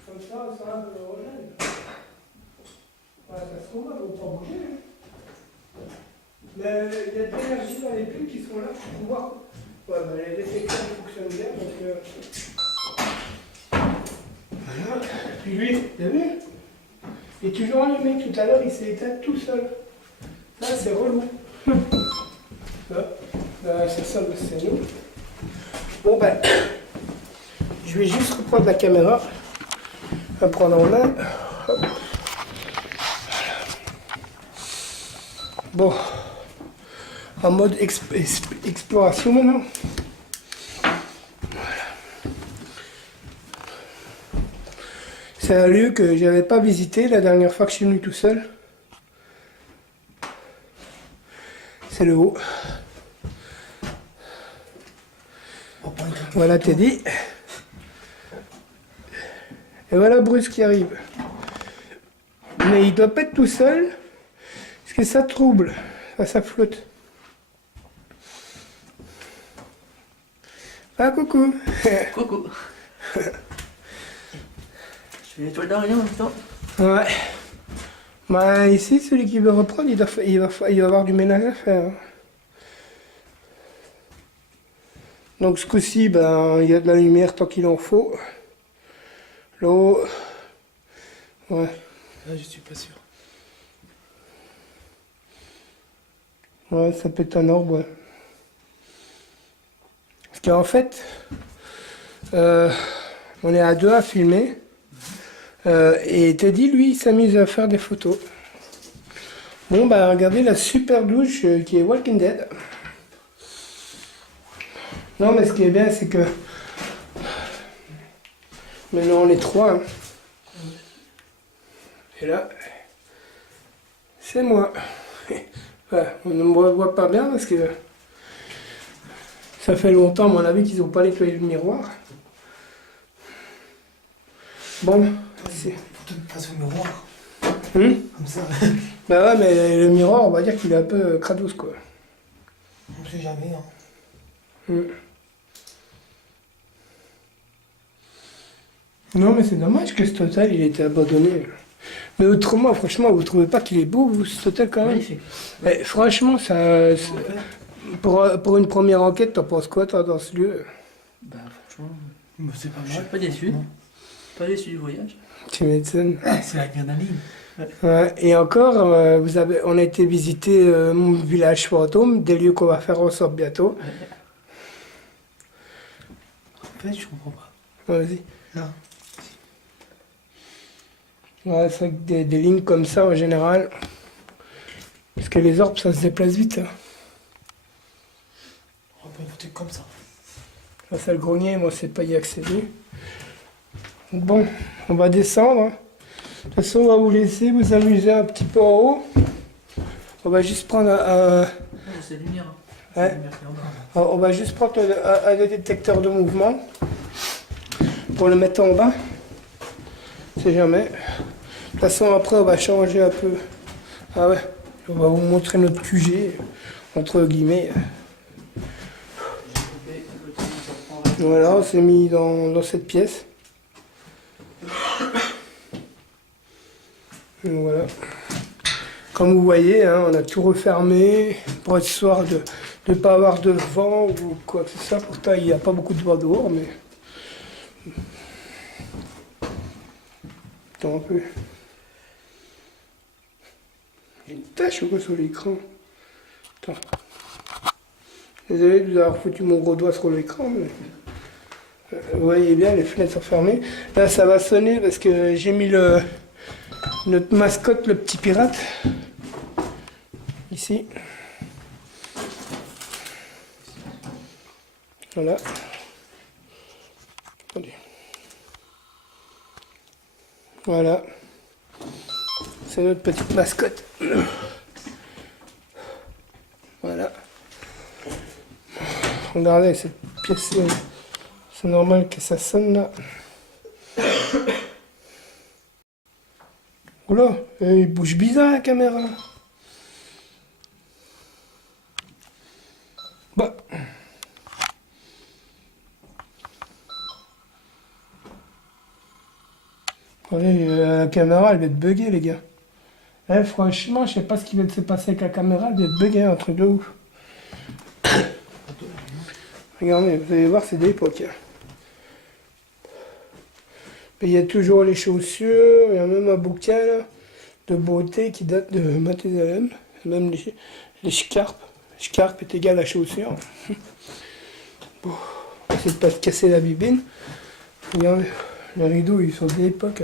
Comme ça va le relève. Voilà, ça se trouve, ils ne vont pas bouger. Hein. Mais il y a de l'énergie dans les piles qui sont là pour pouvoir. Ouais, bah, les détecteurs fonctionnent bien, donc. Voilà. Puis lui, t'as vu? Il est toujours allumé. Tout à l'heure, il s'est éteint tout seul. Ça, c'est relou. Là, c'est ça le scénario. Bon, ben, je vais juste reprendre la caméra. La prendre en main. Hop. Bon, en mode exploration maintenant. C'est un lieu que je n'avais pas visité la dernière fois que je suis venu tout seul. C'est le haut. Voilà Teddy. Et voilà Bruce qui arrive. Mais il doit pas être tout seul. Parce que ça trouble. Ça flotte. Ah coucou. Coucou. Je fais l'étoile d'Arion en même temps. Ouais. Bah ici, celui qui veut reprendre, il va avoir du ménage à faire. Donc ce coup-ci, ben, il y a de la lumière tant qu'il en faut. L'eau. Ouais. Là, je suis pas sûr. Ouais, ça peut être un orbe, ouais. Parce qu'en fait, on est à deux à filmer. Et Teddy, lui, il s'amuse à faire des photos. Bon, bah regardez la super douche qui est Walking Dead. Non, mais ce qui est bien, c'est que maintenant on est trois. Hein. Et là, c'est moi. Ouais, on ne me voit pas bien parce que ça fait longtemps, à mon avis, qu'ils n'ont pas nettoyé le miroir. Bon, c'est. Faut te passer au miroir. Comme ça. Bah ouais, mais le miroir, on va dire qu'il est un peu crados, quoi. On sait jamais. Hein. Non, mais c'est dommage que cet hôtel, il ait été abandonné. Mais autrement, franchement, vous trouvez pas qu'il est beau, vous, cet hôtel, quand même? Magnifique. Mais franchement, ça, pour une première enquête, t'en penses quoi, toi, dans ce lieu? Bah franchement, Mais c'est pas je suis mal. pas déçu. Non. Pas déçu du voyage. Tu m'étonnes. C'est l'adrénaline. Ouais, et encore, on a été visiter mon village fantôme, des lieux qu'on va faire ensemble bientôt. En fait, je comprends pas. Vas-y. Là. Ouais, c'est vrai que des lignes comme ça, en général, parce que les orbes, ça se déplace vite. Hein. On peut voter comme ça. Ça, c'est le grenier, moi, c'est pas y accéder. Bon, on va descendre. Hein. De toute façon, on va vous laisser vous amuser un petit peu en haut. On va juste prendre un... C'est lumière. Ouais. C'est lumière qui est en bas. On va juste prendre un détecteur de mouvement pour le mettre en bas. C'est jamais. De toute façon, après, on va changer un peu. Ah ouais, on va vous montrer notre QG, entre guillemets. Voilà, on s'est mis dans cette pièce. Donc voilà. Comme vous voyez, hein, on a tout refermé pour être sûr de ne pas avoir de vent ou quoi que ce soit. Pourtant, il n'y a pas beaucoup de vent dehors, mais... Attends un peu. Il y a une tache ou quoi sur l'écran? Attends. Désolé de vous avoir foutu mon gros doigt sur l'écran, mais... Vous voyez bien, les fenêtres sont fermées. Là, ça va sonner parce que j'ai mis notre mascotte, le petit pirate. Ici. Voilà. Attendez. Voilà. C'est notre petite mascotte. Voilà. Regardez cette pièce. C'est normal que ça sonne là. Oula, il bouge bizarre la caméra. Bah. Ouais, la caméra, elle va être buggée, les gars. Eh, franchement, je sais pas ce qui vient de se passer avec la caméra, elle va être buggée, un truc de ouf. Regardez, vous allez voir, c'est d'époque. Il y a toujours les chaussures, il y a même un bouquin là, de beauté qui date de Mathusalem. Même les scarpes. Scarpe est égal à chaussure. Bon, on essaie de pas se casser la bibine. Regardez, les rideaux, ils sont d'époque.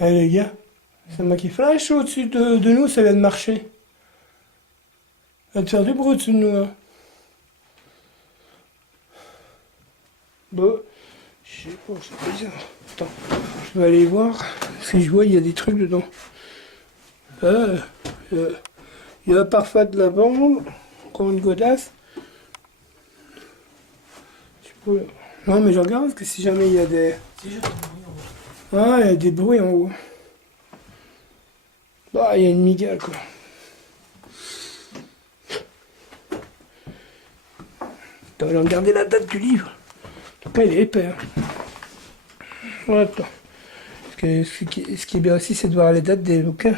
Eh les gars, c'est moi qui flash au-dessus de nous, ça vient de marcher. Ça va te faire du bruit au-dessus de nous. Hein. Bon, je sais pas, c'est bizarre. Attends, je vais aller voir si je vois, il y a des trucs dedans. Il y a parfois de la lavande, encore une godasse. Je sais pas. Non, mais je regarde parce que si jamais il y a des. Ah, il y a des bruits en haut. Bah, il y a une migale quoi. On va regarder la date du livre. En tout cas, il est épais. Hein. Voilà. Parce que ce qui est bien aussi, c'est de voir les dates des bouquins.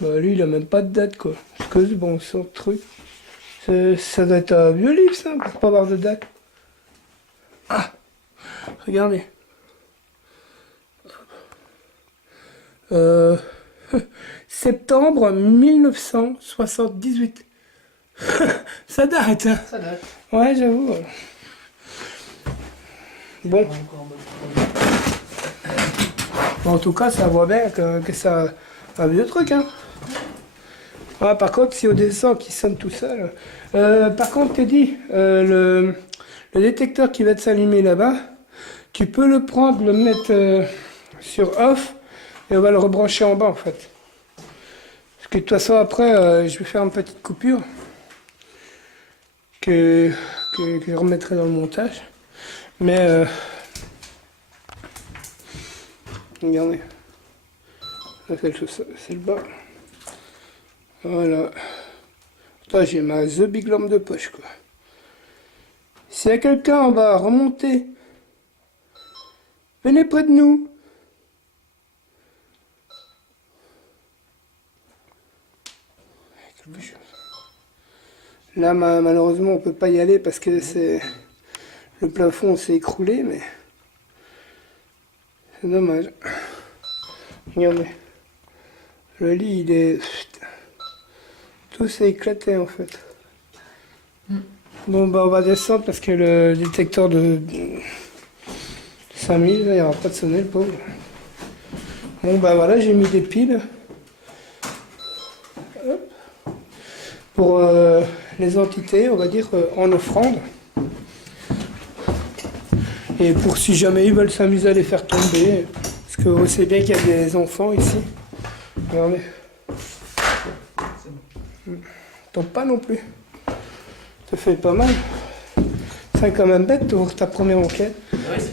Bah, lui, il a même pas de date, quoi. Parce que, bon, son truc. Ça doit être un vieux livre, ça, pour pas avoir de date. Ah! Regardez. Septembre 1978. Ça date, hein. Ça date. Ouais, j'avoue. Bon. En tout cas, ça voit bien que ça un vieux truc, hein. Ouais, par contre, si on descend qui sonne tout seul. Par contre, t'es dit, le détecteur qui va te s'allumer là-bas, tu peux le prendre, le mettre sur off, et on va le rebrancher en bas en fait. Parce que de toute façon, après, je vais faire une petite coupure que je remettrai dans le montage. Mais, regardez, ça c'est le bas. Voilà. Là, j'ai ma The Big Lampe de poche, quoi. S'il y a quelqu'un en bas, remontez. Venez près de nous. Quelque chose. Là, malheureusement, on peut pas y aller parce que c'est le plafond s'est écroulé, mais c'est dommage. Regardez. Le lit, il est... Tout s'est éclaté en fait. Bon bah on va descendre parce que le détecteur de 5000, il n'y aura pas de sonner le pauvre. Bon bah voilà, j'ai mis des piles. Hop. Pour les entités, on va dire en offrande. Et pour si jamais ils veulent s'amuser à les faire tomber. Parce que vous savez bien qu'il y a des enfants ici. Regardez. Tombe pas non plus. Ça fait pas mal. C'est quand même bête pour ta première enquête. Oui, c'est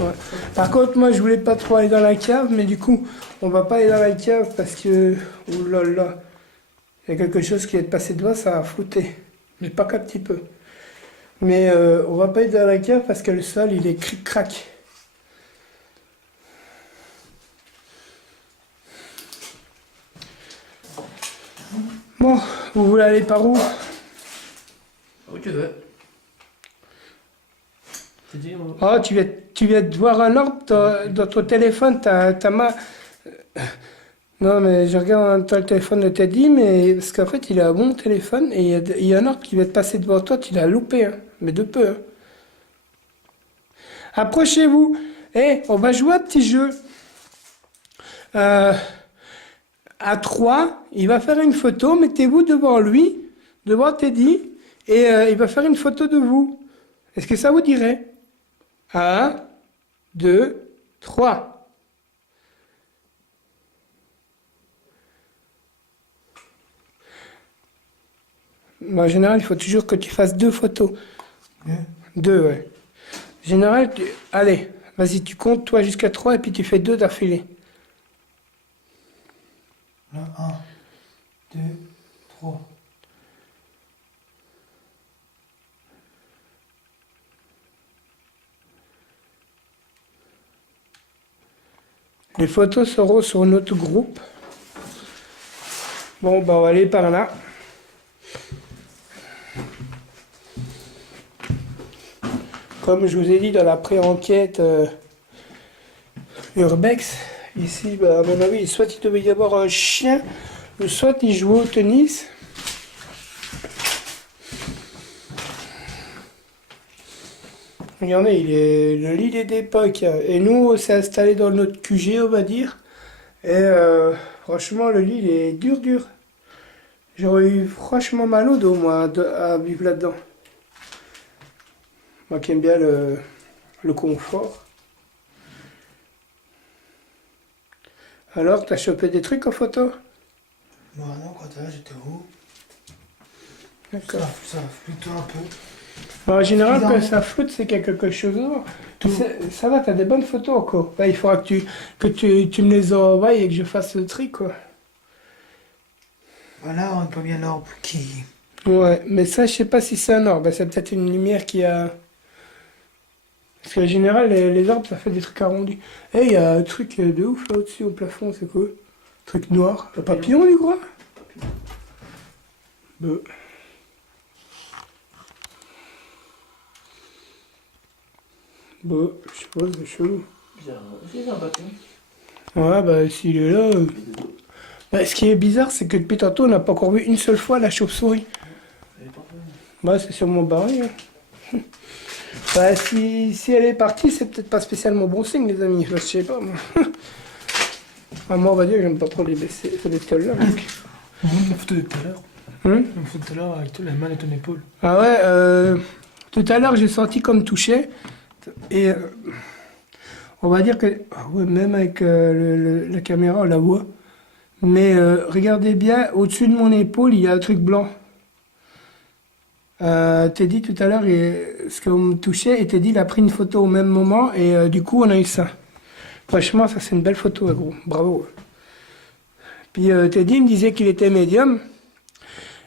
Ouais. Par contre, moi je voulais pas trop aller dans la cave, mais du coup, on va pas aller dans la cave parce que. Ouh là là. Il y a quelque chose qui est passé devant, ça a flouté. Mais pas qu'un petit peu. Mais on va pas aller dans la cave parce que le sol il est cric-crac. Bon, vous voulez aller par où? Où tu veux. Tu dis, Oh, tu viens de voir un ordre dans ton téléphone, ta main. Non, mais je regarde en même temps le téléphone de Teddy, mais parce qu'en fait, il a un bon téléphone et il y a un ordre qui va te passer devant toi, tu l'as loupé, hein, mais de peu. Hein. Approchez-vous. On va jouer à un petit jeu. À 3, il va faire une photo, mettez-vous devant lui, devant Teddy, et il va faire une photo de vous. Est-ce que ça vous dirait? 1, 2, 3. En général, il faut toujours que tu fasses 2 photos. 2, ouais. En général, allez, vas-y, tu comptes toi jusqu'à 3 et puis tu fais 2 d'affilée. 1, 2, 3. Les photos seront sur notre groupe. Bon, bah on va aller par là. Comme je vous ai dit dans la pré-enquête Urbex, ici, bah, à mon avis, soit il devait y avoir un chien, ou soit il jouait au tennis. Regardez, le lit est d'époque. Et nous, on s'est installé dans notre QG, on va dire. Et franchement, le lit, il est dur, dur. J'aurais eu franchement mal au dos, moi, à vivre là-dedans. Moi qui aime bien le confort. Alors, t'as chopé des trucs en photo? Bon, non, quand là, j'étais où? D'accord. Ça floute un peu. En général, Bizarre. quand ça floute, c'est qu'il y a quelque chose d'autre. Ça va, t'as des bonnes photos encore. Là, il faudra que tu me les envoies et que je fasse le tri, quoi. Voilà, on peut bien l'arbre qui... Ouais, mais ça, je sais pas si c'est un orbe. C'est peut-être une lumière qui a... Parce qu'en général, les orbes, ça fait des trucs arrondis. Eh, il y a un truc de ouf là au-dessus, au plafond, c'est quoi? Truc noir. Un papillon, tu crois? Bah. Bon, je sais pas, c'est chelou. Bizarre. C'est un papillon. Ouais, bah s'il est là. Bah, ce qui est bizarre, c'est que depuis tantôt, on n'a pas encore vu une seule fois la chauve-souris. Elle est parfaite. Bah, c'est sûrement barré. Hein. Bah, si elle est partie, c'est peut-être pas spécialement bon signe, les amis. Je sais pas, moi. Ah, moi, on va dire que j'aime pas trop ces bestioles-là. donc. On montre la photo de tout à l'heure. Hum La photo de tout à l'heure avec la main à ton épaule. Ah ouais, tout à l'heure, j'ai senti comme touché. Et on va dire que... Ah ouais, même avec la caméra, on la voit. Mais regardez bien, au-dessus de mon épaule, il y a un truc blanc. Teddy, tout à l'heure, ce qu'on me touchait, et Teddy, il a pris une photo au même moment, et du coup, on a eu ça. Franchement, ça, c'est une belle photo, gros. Bravo. Puis Teddy me disait qu'il était médium.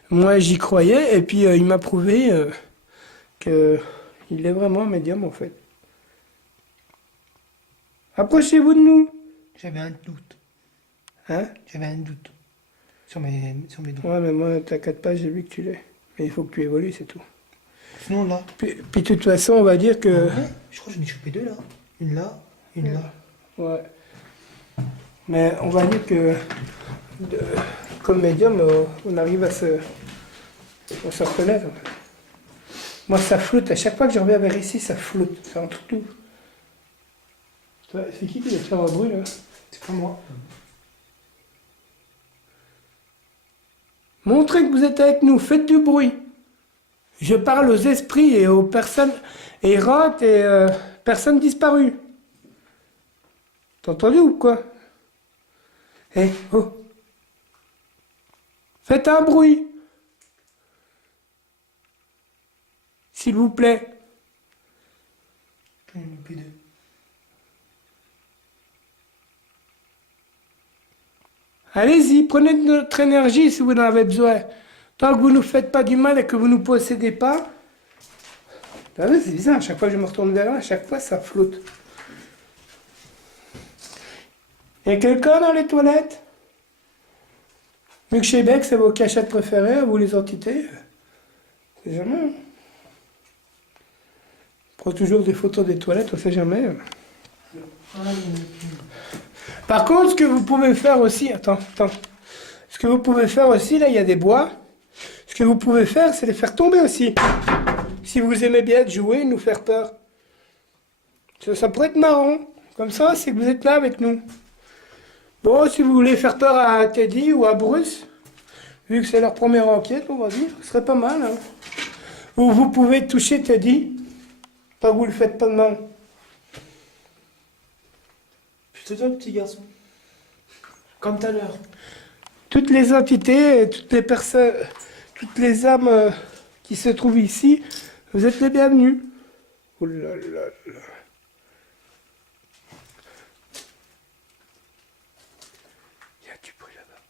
Moi, j'y croyais, et puis il m'a prouvé qu'il est vraiment médium, en fait. Approchez-vous de nous. J'avais un doute. Hein? J'avais un doute. Sur mes doigts. Ouais, mais moi, t'inquiète pas, j'ai vu que tu l'es. Mais il faut que tu évolues, c'est tout. Sinon, là. Puis de toute façon, on va dire que... Ouais, je crois que j'en ai chopé deux, là. Une là, une là. Ouais. Mais on va dire que de- comme médium, on arrive à se reconnaître. Moi, ça flotte. À chaque fois que je reviens vers ici, ça flotte. C'est un truc tout. C'est qui doit faire un bruit, là? C'est pas moi. Montrez que vous êtes avec nous. Faites du bruit. Je parle aux esprits et aux personnes errantes et personnes disparues. T'as entendu ou quoi? Eh, oh. Faites un bruit. S'il vous plaît. J'en ai loupé deux. Allez-y, prenez de notre énergie si vous en avez besoin. Tant que vous ne nous faites pas du mal et que vous ne nous possédez pas. T'as vu, c'est bizarre, à chaque fois que je me retourne vers là, à chaque fois ça flotte. Y a quelqu'un dans les toilettes? Vu que chez Beck, c'est vos cachettes préférées, vous les entités. C'est jamais. Hein. On prend toujours des photos des toilettes, on sait jamais. Par contre, ce que vous pouvez faire aussi, attends. Ce que vous pouvez faire aussi, là, il y a des bois. Ce que vous pouvez faire, c'est les faire tomber aussi. Si vous aimez bien être jouer, nous faire peur. Ça pourrait être marrant. Comme ça, c'est que vous êtes là avec nous. Bon, si vous voulez faire peur à Teddy ou à Bruce, vu que c'est leur première enquête, on va dire, ce serait pas mal. Hein. Ou vous pouvez toucher Teddy, tant que vous ne le faites pas de mal. Plutôt toi, petit garçon. Comme tout à l'heure. Toutes les entités, toutes les personnes, toutes les âmes qui se trouvent ici, vous êtes les bienvenus. Oh là là là. Il y a du bruit là-bas.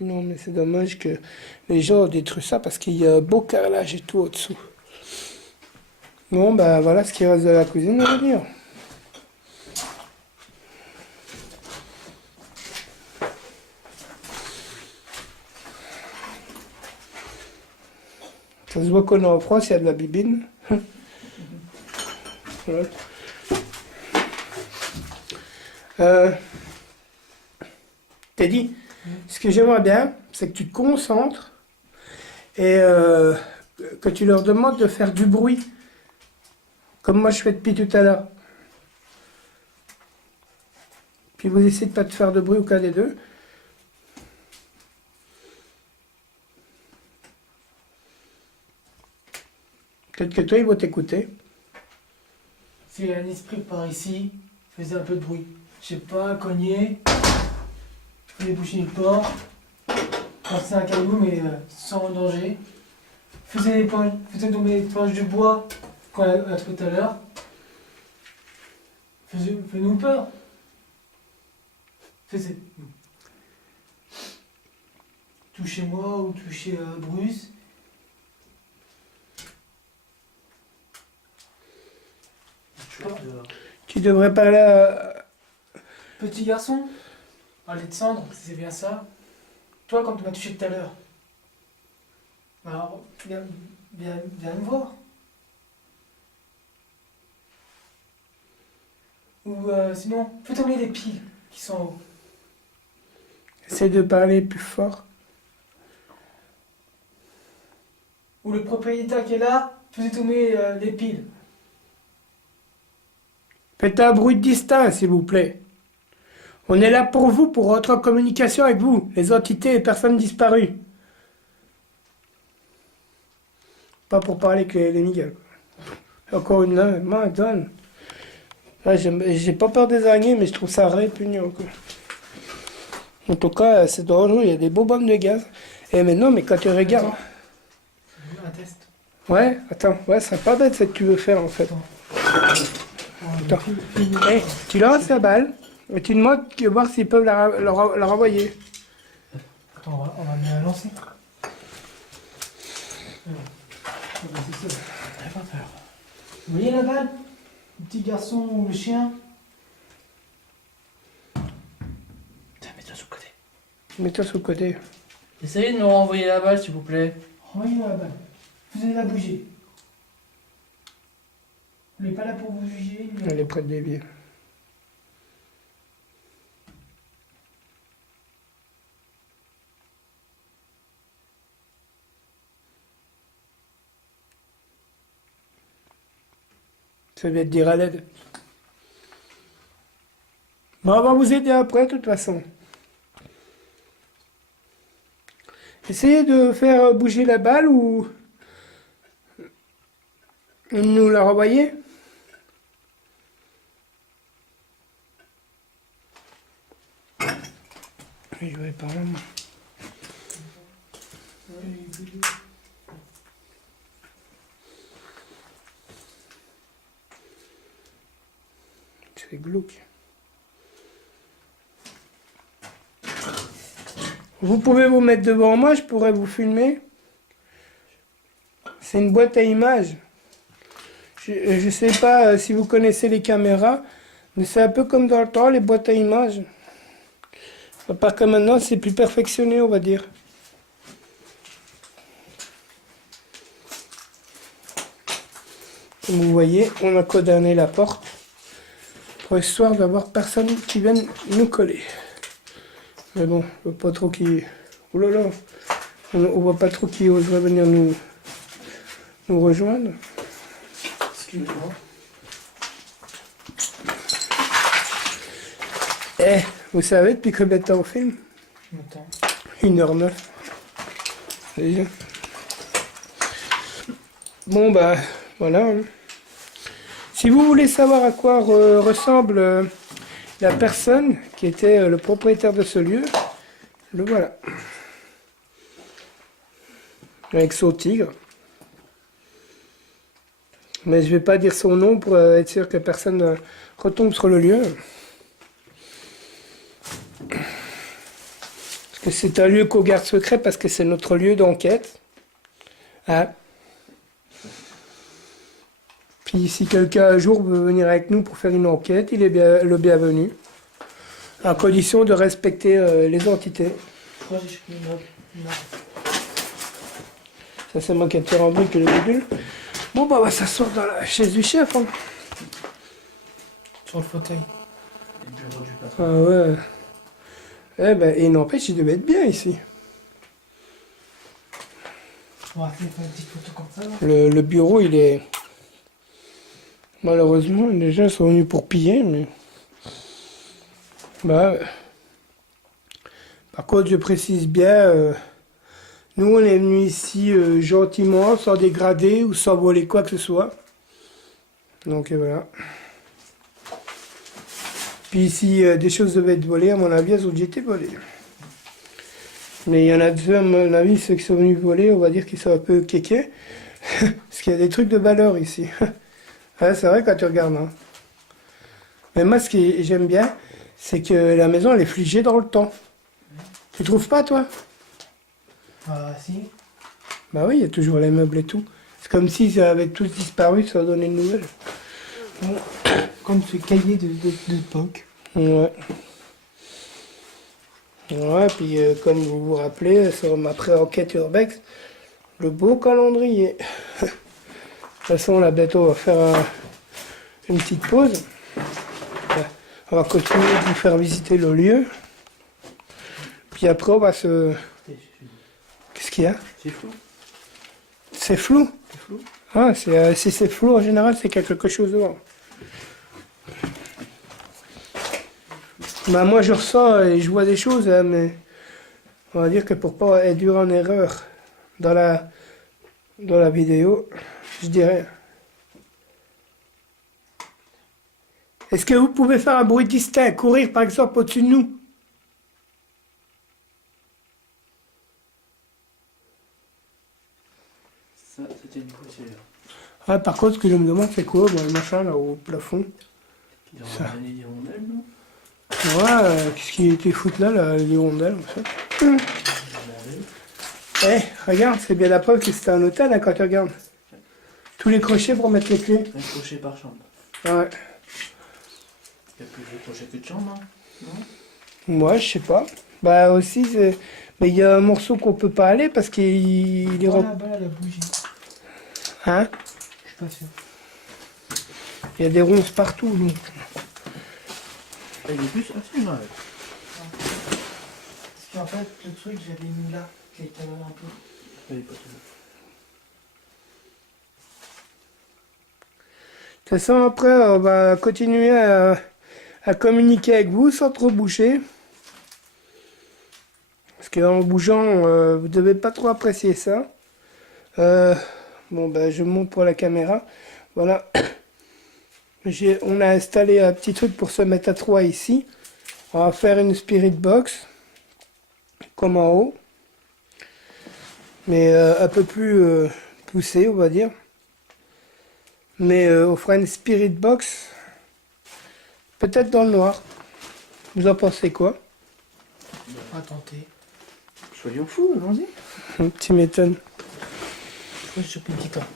Non, mais c'est dommage que les gens ont détruit ça parce qu'il y a un beau carrelage et tout au-dessous. Bon, bah voilà ce qui reste de la cuisine, on va dire. Ça se voit qu'on est en France, il y a de la bibine. Ouais. Teddy, ce que j'aimerais bien, c'est que tu te concentres et que tu leur demandes de faire du bruit, comme moi je fais depuis tout à l'heure. Puis vous essayez de pas te faire de bruit au cas des deux. Peut-être que toi, ils vont t'écouter. S'il y a un esprit par ici, faisait un peu de bruit. Je sais pas, cogner, faisait boucher une porte, lancer un caillou mais sans danger. Faisait tomber des planches de bois qu'on a trouvé tout à l'heure. Fais-nous peur. Faisait. Touchez-moi ou touchez Bruce. Tu devrais parler à... Petit garçon, parler de cendre, c'est bien ça. Toi, comme tu m'as touché tout à l'heure, alors, viens me voir. Ou sinon, fais tomber les piles qui sont en haut. Essaie de parler plus fort. Ou le propriétaire qui est là, faisait tomber les piles. Faites un bruit distinct, s'il vous plaît. On est là pour vous, pour être en communication avec vous, les entités et personnes disparues. Pas pour parler avec les Miguel. Encore une main, donne. Là, j'ai pas peur des araignées, mais je trouve ça répugnant, quoi. En tout cas, c'est dangereux, il y a des beaux bombes de gaz. Et maintenant, mais quand tu regardes... Un test. Ouais, attends, ouais, c'est pas bête ce que tu veux faire, en fait. Attends. Hey, tu lances la balle, et tu demandes voir s'ils peuvent la renvoyer. Attends, on va bien la lancer. Vous voyez la balle? Le petit garçon ou le chien? Tiens, mets-toi sur le côté. Mets-toi sur le côté. Essayez de nous renvoyer la balle, s'il vous plaît. Renvoyez-moi la balle. Vous allez la bouger. Vous n'êtes pas là pour vous juger. Elle est près de dévier. Ça va te dire à l'aide. Bon, on va vous aider après, de toute façon. Essayez de faire bouger la balle ou nous la renvoyer. Je vais par là, moi. C'est glauque. Vous pouvez vous mettre devant moi, je pourrais vous filmer. C'est une boîte à images. Je ne sais pas si vous connaissez les caméras, mais c'est un peu comme dans le temps, les boîtes à images. À part que maintenant, c'est plus perfectionné, on va dire. Comme vous voyez, on a condamné la porte pour histoire d'avoir personne qui vienne nous coller. Mais bon, je vois pas trop qui... Oh là là, on voit pas trop qui oserait venir nous rejoindre. Excusez-moi. Eh, vous savez depuis combien de temps on filme? Attends. 1h09. Déjà. Bon bah, voilà. Hein. Si vous voulez savoir à quoi ressemble la personne qui était le propriétaire de ce lieu, le voilà. Avec son tigre. Mais je vais pas dire son nom pour être sûr que personne ne retombe sur le lieu. Parce C'est un lieu qu'on garde secret parce que c'est notre lieu d'enquête. Hein? Puis si quelqu'un un jour veut venir avec nous pour faire une enquête, il est bien, le bienvenu. À condition de respecter les entités. Je crois que j'ai pris une note. Ça c'est moi qui ai tiré en brique le bidule. Bon bah on va s'asseoir dans la chaise du chef. Hein. Sur le fauteuil. Les bureaux du patron. Ah ouais. Eh ben, et n'empêche, il devait être bien ici. On va faire une petite photo comme ça. Là. Le bureau, il est... Malheureusement, les gens sont venus pour piller, mais... Bah... Par contre, je précise bien, nous, on est venus ici gentiment, sans dégrader ou sans voler quoi que ce soit. Donc, voilà. Puis si des choses devaient être volées, à mon avis, elles ont déjà été volées. Mais il y en a deux, à mon avis, ceux qui sont venus voler, on va dire qu'ils sont un peu kékés. Parce qu'il y a des trucs de valeur ici. Ouais, c'est vrai quand tu regardes. Hein. Mais moi, ce que j'aime bien, c'est que la maison, elle est figée dans le temps. Tu trouves pas, toi? Ah, si. Bah oui, il y a toujours les meubles et tout. C'est comme s'ils avaient tous disparu sans donner de nouvelles. Comme ce cahier d'époque. Ouais. Ouais, puis comme vous vous rappelez, sur ma pré-enquête urbex, le beau calendrier. De toute façon, là, bientôt, on va faire une petite pause. On va continuer de vous faire visiter le lieu. Puis après, on va se... Qu'est-ce qu'il y a? C'est flou. C'est flou? C'est flou. Ah, si c'est flou, en général, c'est qu'il y a quelque chose devant. Bah, moi, je ressens et je vois des choses, hein, mais on va dire que pour pas induire en erreur dans la vidéo, je dirais... Est-ce que vous pouvez faire un bruit distinct, courir par exemple au-dessus de nous? Ça, c'était une poussière. Ah, par contre, ce que je me demande, c'est quoi, le machin là au plafond? Ils ont ramené des rondelles, non? Ouais, qu'est-ce qui était foutu là, les rondelles, ça? Eh, regarde, c'est bien la preuve que c'était un hôtel, hein, quand tu regardes. Tous les crochets pour mettre les clés. Un crochet par chambre. Ouais. Il y a plus de crochets que de chambres, hein? Non? Moi, je sais pas. Bah aussi, mais il y a un morceau qu'on peut pas aller parce qu'il est... Voilà, là, la bougie. Hein? Je suis pas sûr. Il y a des ronces partout, donc. Ah, il est plus assez mal. Parce qu'en fait, le truc, j'avais mis là, qui était un peu. Il est pas tout. De toute façon, après, on va continuer à communiquer avec vous sans trop bouger. Parce qu'en bougeant, vous devez pas trop apprécier ça. Bon, ben, je monte pour la caméra. Voilà. On a installé un petit truc pour se mettre à 3 ici. On va faire une spirit box, comme en haut. Mais un peu plus poussée, on va dire. Mais on fera une spirit box, peut-être dans le noir. Vous en pensez quoi? On va tenter. Soyons fous, allons-y. Tu m'étonnes. Je crois que j'ai chopé une petite arme.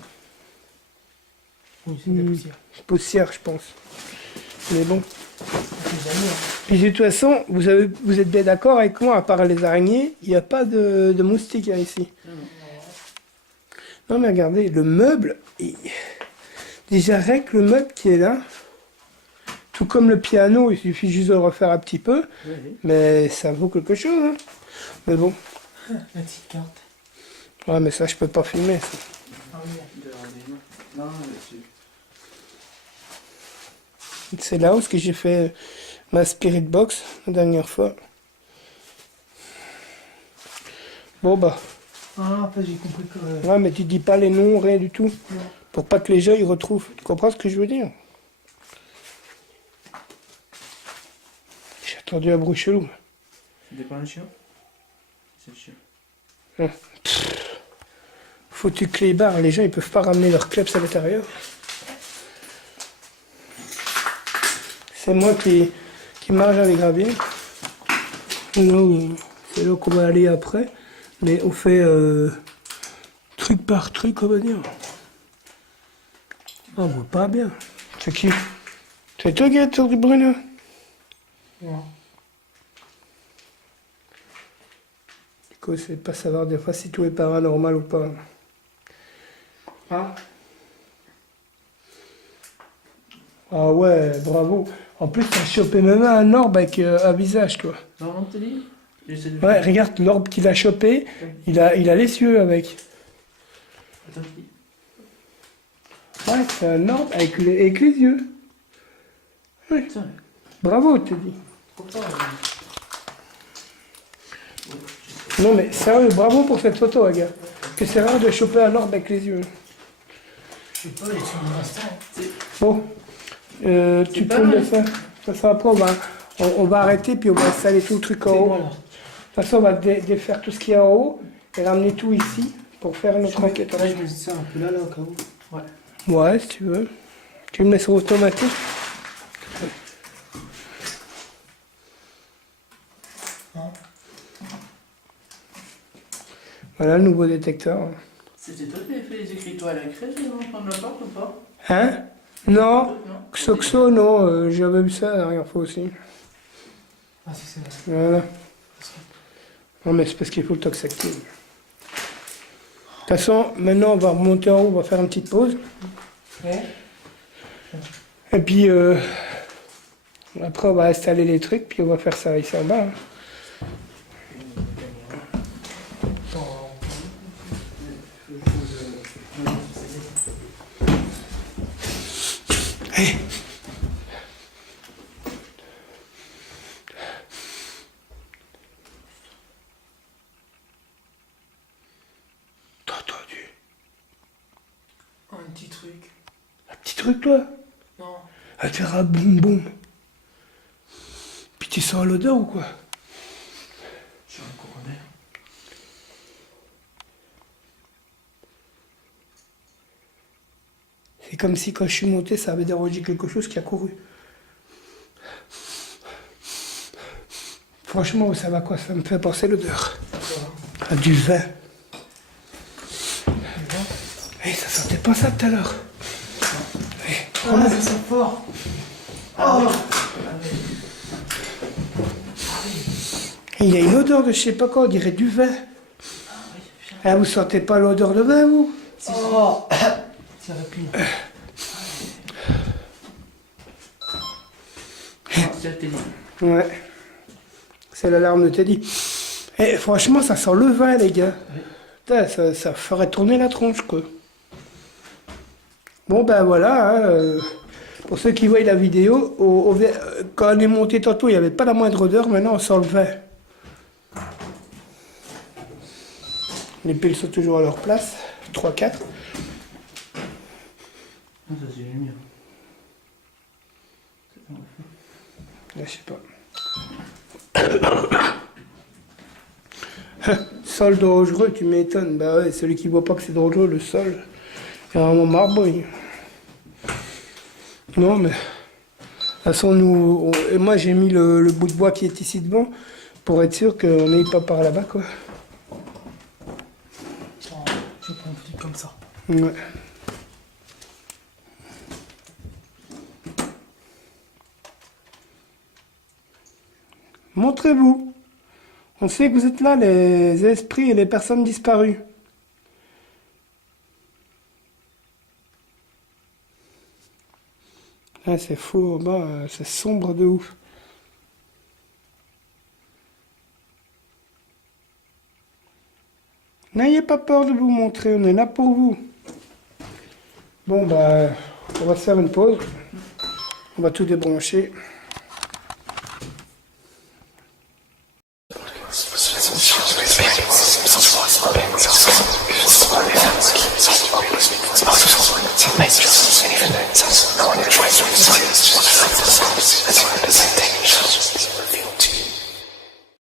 Oui, c'est de la poussière. Poussière, je pense. Mais bon. On sait jamais, hein. Puis de toute façon, vous êtes bien d'accord avec moi, à part les araignées, il n'y a pas de moustiques hein, ici. Non mais regardez, le meuble, déjà rien que le meuble qui est là, tout comme le piano, il suffit juste de le refaire un petit peu, Oui, oui. mais ça vaut quelque chose. Hein. Mais bon, La petite carte. ouais mais ça je peux pas filmer. Ça. Ah oui. Non, c'est... C'est là où j'ai fait ma spirit box la dernière fois. Bon bah, Ah, après j'ai compris que. ouais mais tu dis pas les noms, rien du tout, Non. pour pas que les gens ils retrouvent. Tu comprends ce que je veux dire? J'ai attendu un bruit chelou. C'était pas un chien? C'est le chien. Foutu clébard, les gens ils peuvent pas ramener leurs kleps à l'intérieur. C'est moi qui marche avec gravier. Non, C'est là qu'on va aller après. Mais on fait truc par truc, on va dire. On voit pas bien. C'est qui? C'est toi qui as sur du Bruno? Non. Du coup, c'est pas savoir des fois si tout est paranormal ou pas. Hein? Ah ouais, bravo. En plus, t'as chopé même un orbe avec un visage, toi. Non, t'as dit? J'essaie de Ouais, regarde l'orbe qu'il a chopé. Il a les yeux avec. Attends, je dis. Ouais, c'est un orbe avec les yeux. Ouais. Tiens, Bravo, t'es dit. pourquoi Non mais sérieux, bravo pour cette photo, les gars. Parce que c'est rare de choper un orbe avec les yeux. Je sais pas, il est sur mon Insta. Bon, tu pas peux mal. le faire. De toute façon, après, on va arrêter puis on va installer tout le truc en C'est haut. moi De là. toute façon, on va défaire tout ce qu'il y a en haut et ramener tout ici pour faire notre enquête. Là, je mets ça un peu là, au cas où. Ouais. Ouais, si tu veux. Tu me mets sur automatique. Hein? Voilà le nouveau détecteur. C'était toi qui avais fait les écriteaux à la crèche avant de la porte ou pas? Hein? Non. Non. Xoxo, non. J'avais vu ça la dernière fois aussi. Ah, si, c'est vrai. Voilà. Non, mais c'est parce qu'il faut le tox active. De toute façon, maintenant, on va remonter en haut, on va faire une petite pause. Ouais. Et puis, après, on va installer les trucs, puis on va faire ça ici en bas. Hein. Hey. T'as entendu? Un petit truc. Un petit truc, toi? Non. À faire un boum boum. Puis tu sens l'odeur ou quoi? Sur un courant d'air. C'est comme si quand je suis monté, ça avait dérangé quelque chose qui a couru. Franchement, vous savez à quoi ça me fait penser l'odeur? À du vin. Hey, ça sentait pas ça tout à l'heure. Hey, Ah, ça sent fort. Oh. il y a une odeur de je sais pas quoi, on dirait du vin. Ah, vous sentez pas l'odeur de vin, vous? Oh. C'est rapide. C'est la télé. Ouais. C'est l'alarme de Teddy. Et franchement, ça sent le vin, les gars. Putain, ça ferait tourner la tronche, quoi. Bon, ben voilà. Hein, pour ceux qui voient la vidéo, quand on est monté tantôt, il n'y avait pas la moindre odeur. Maintenant, on sent le vin. Les piles sont toujours à leur place. 3-4. Ah, ça c'est lumière. Là, je sais pas. Sol dangereux, tu m'étonnes. Bah ouais, celui qui voit pas que c'est dangereux, le sol. C'est vraiment marbouille. Non, mais. De toute façon, nous. Et moi, j'ai mis le bout de bois qui est ici devant pour être sûr qu'on n'aille pas par là-bas, quoi. Attends, je vais prendre un truc comme ça. Ouais. Montrez-vous. On sait que vous êtes là, les esprits et les personnes disparues. Ah, c'est fou, en bas, c'est sombre de ouf. N'ayez pas peur de vous montrer, on est là pour vous. Bon, bah, on va se faire une pause. On va tout débrancher.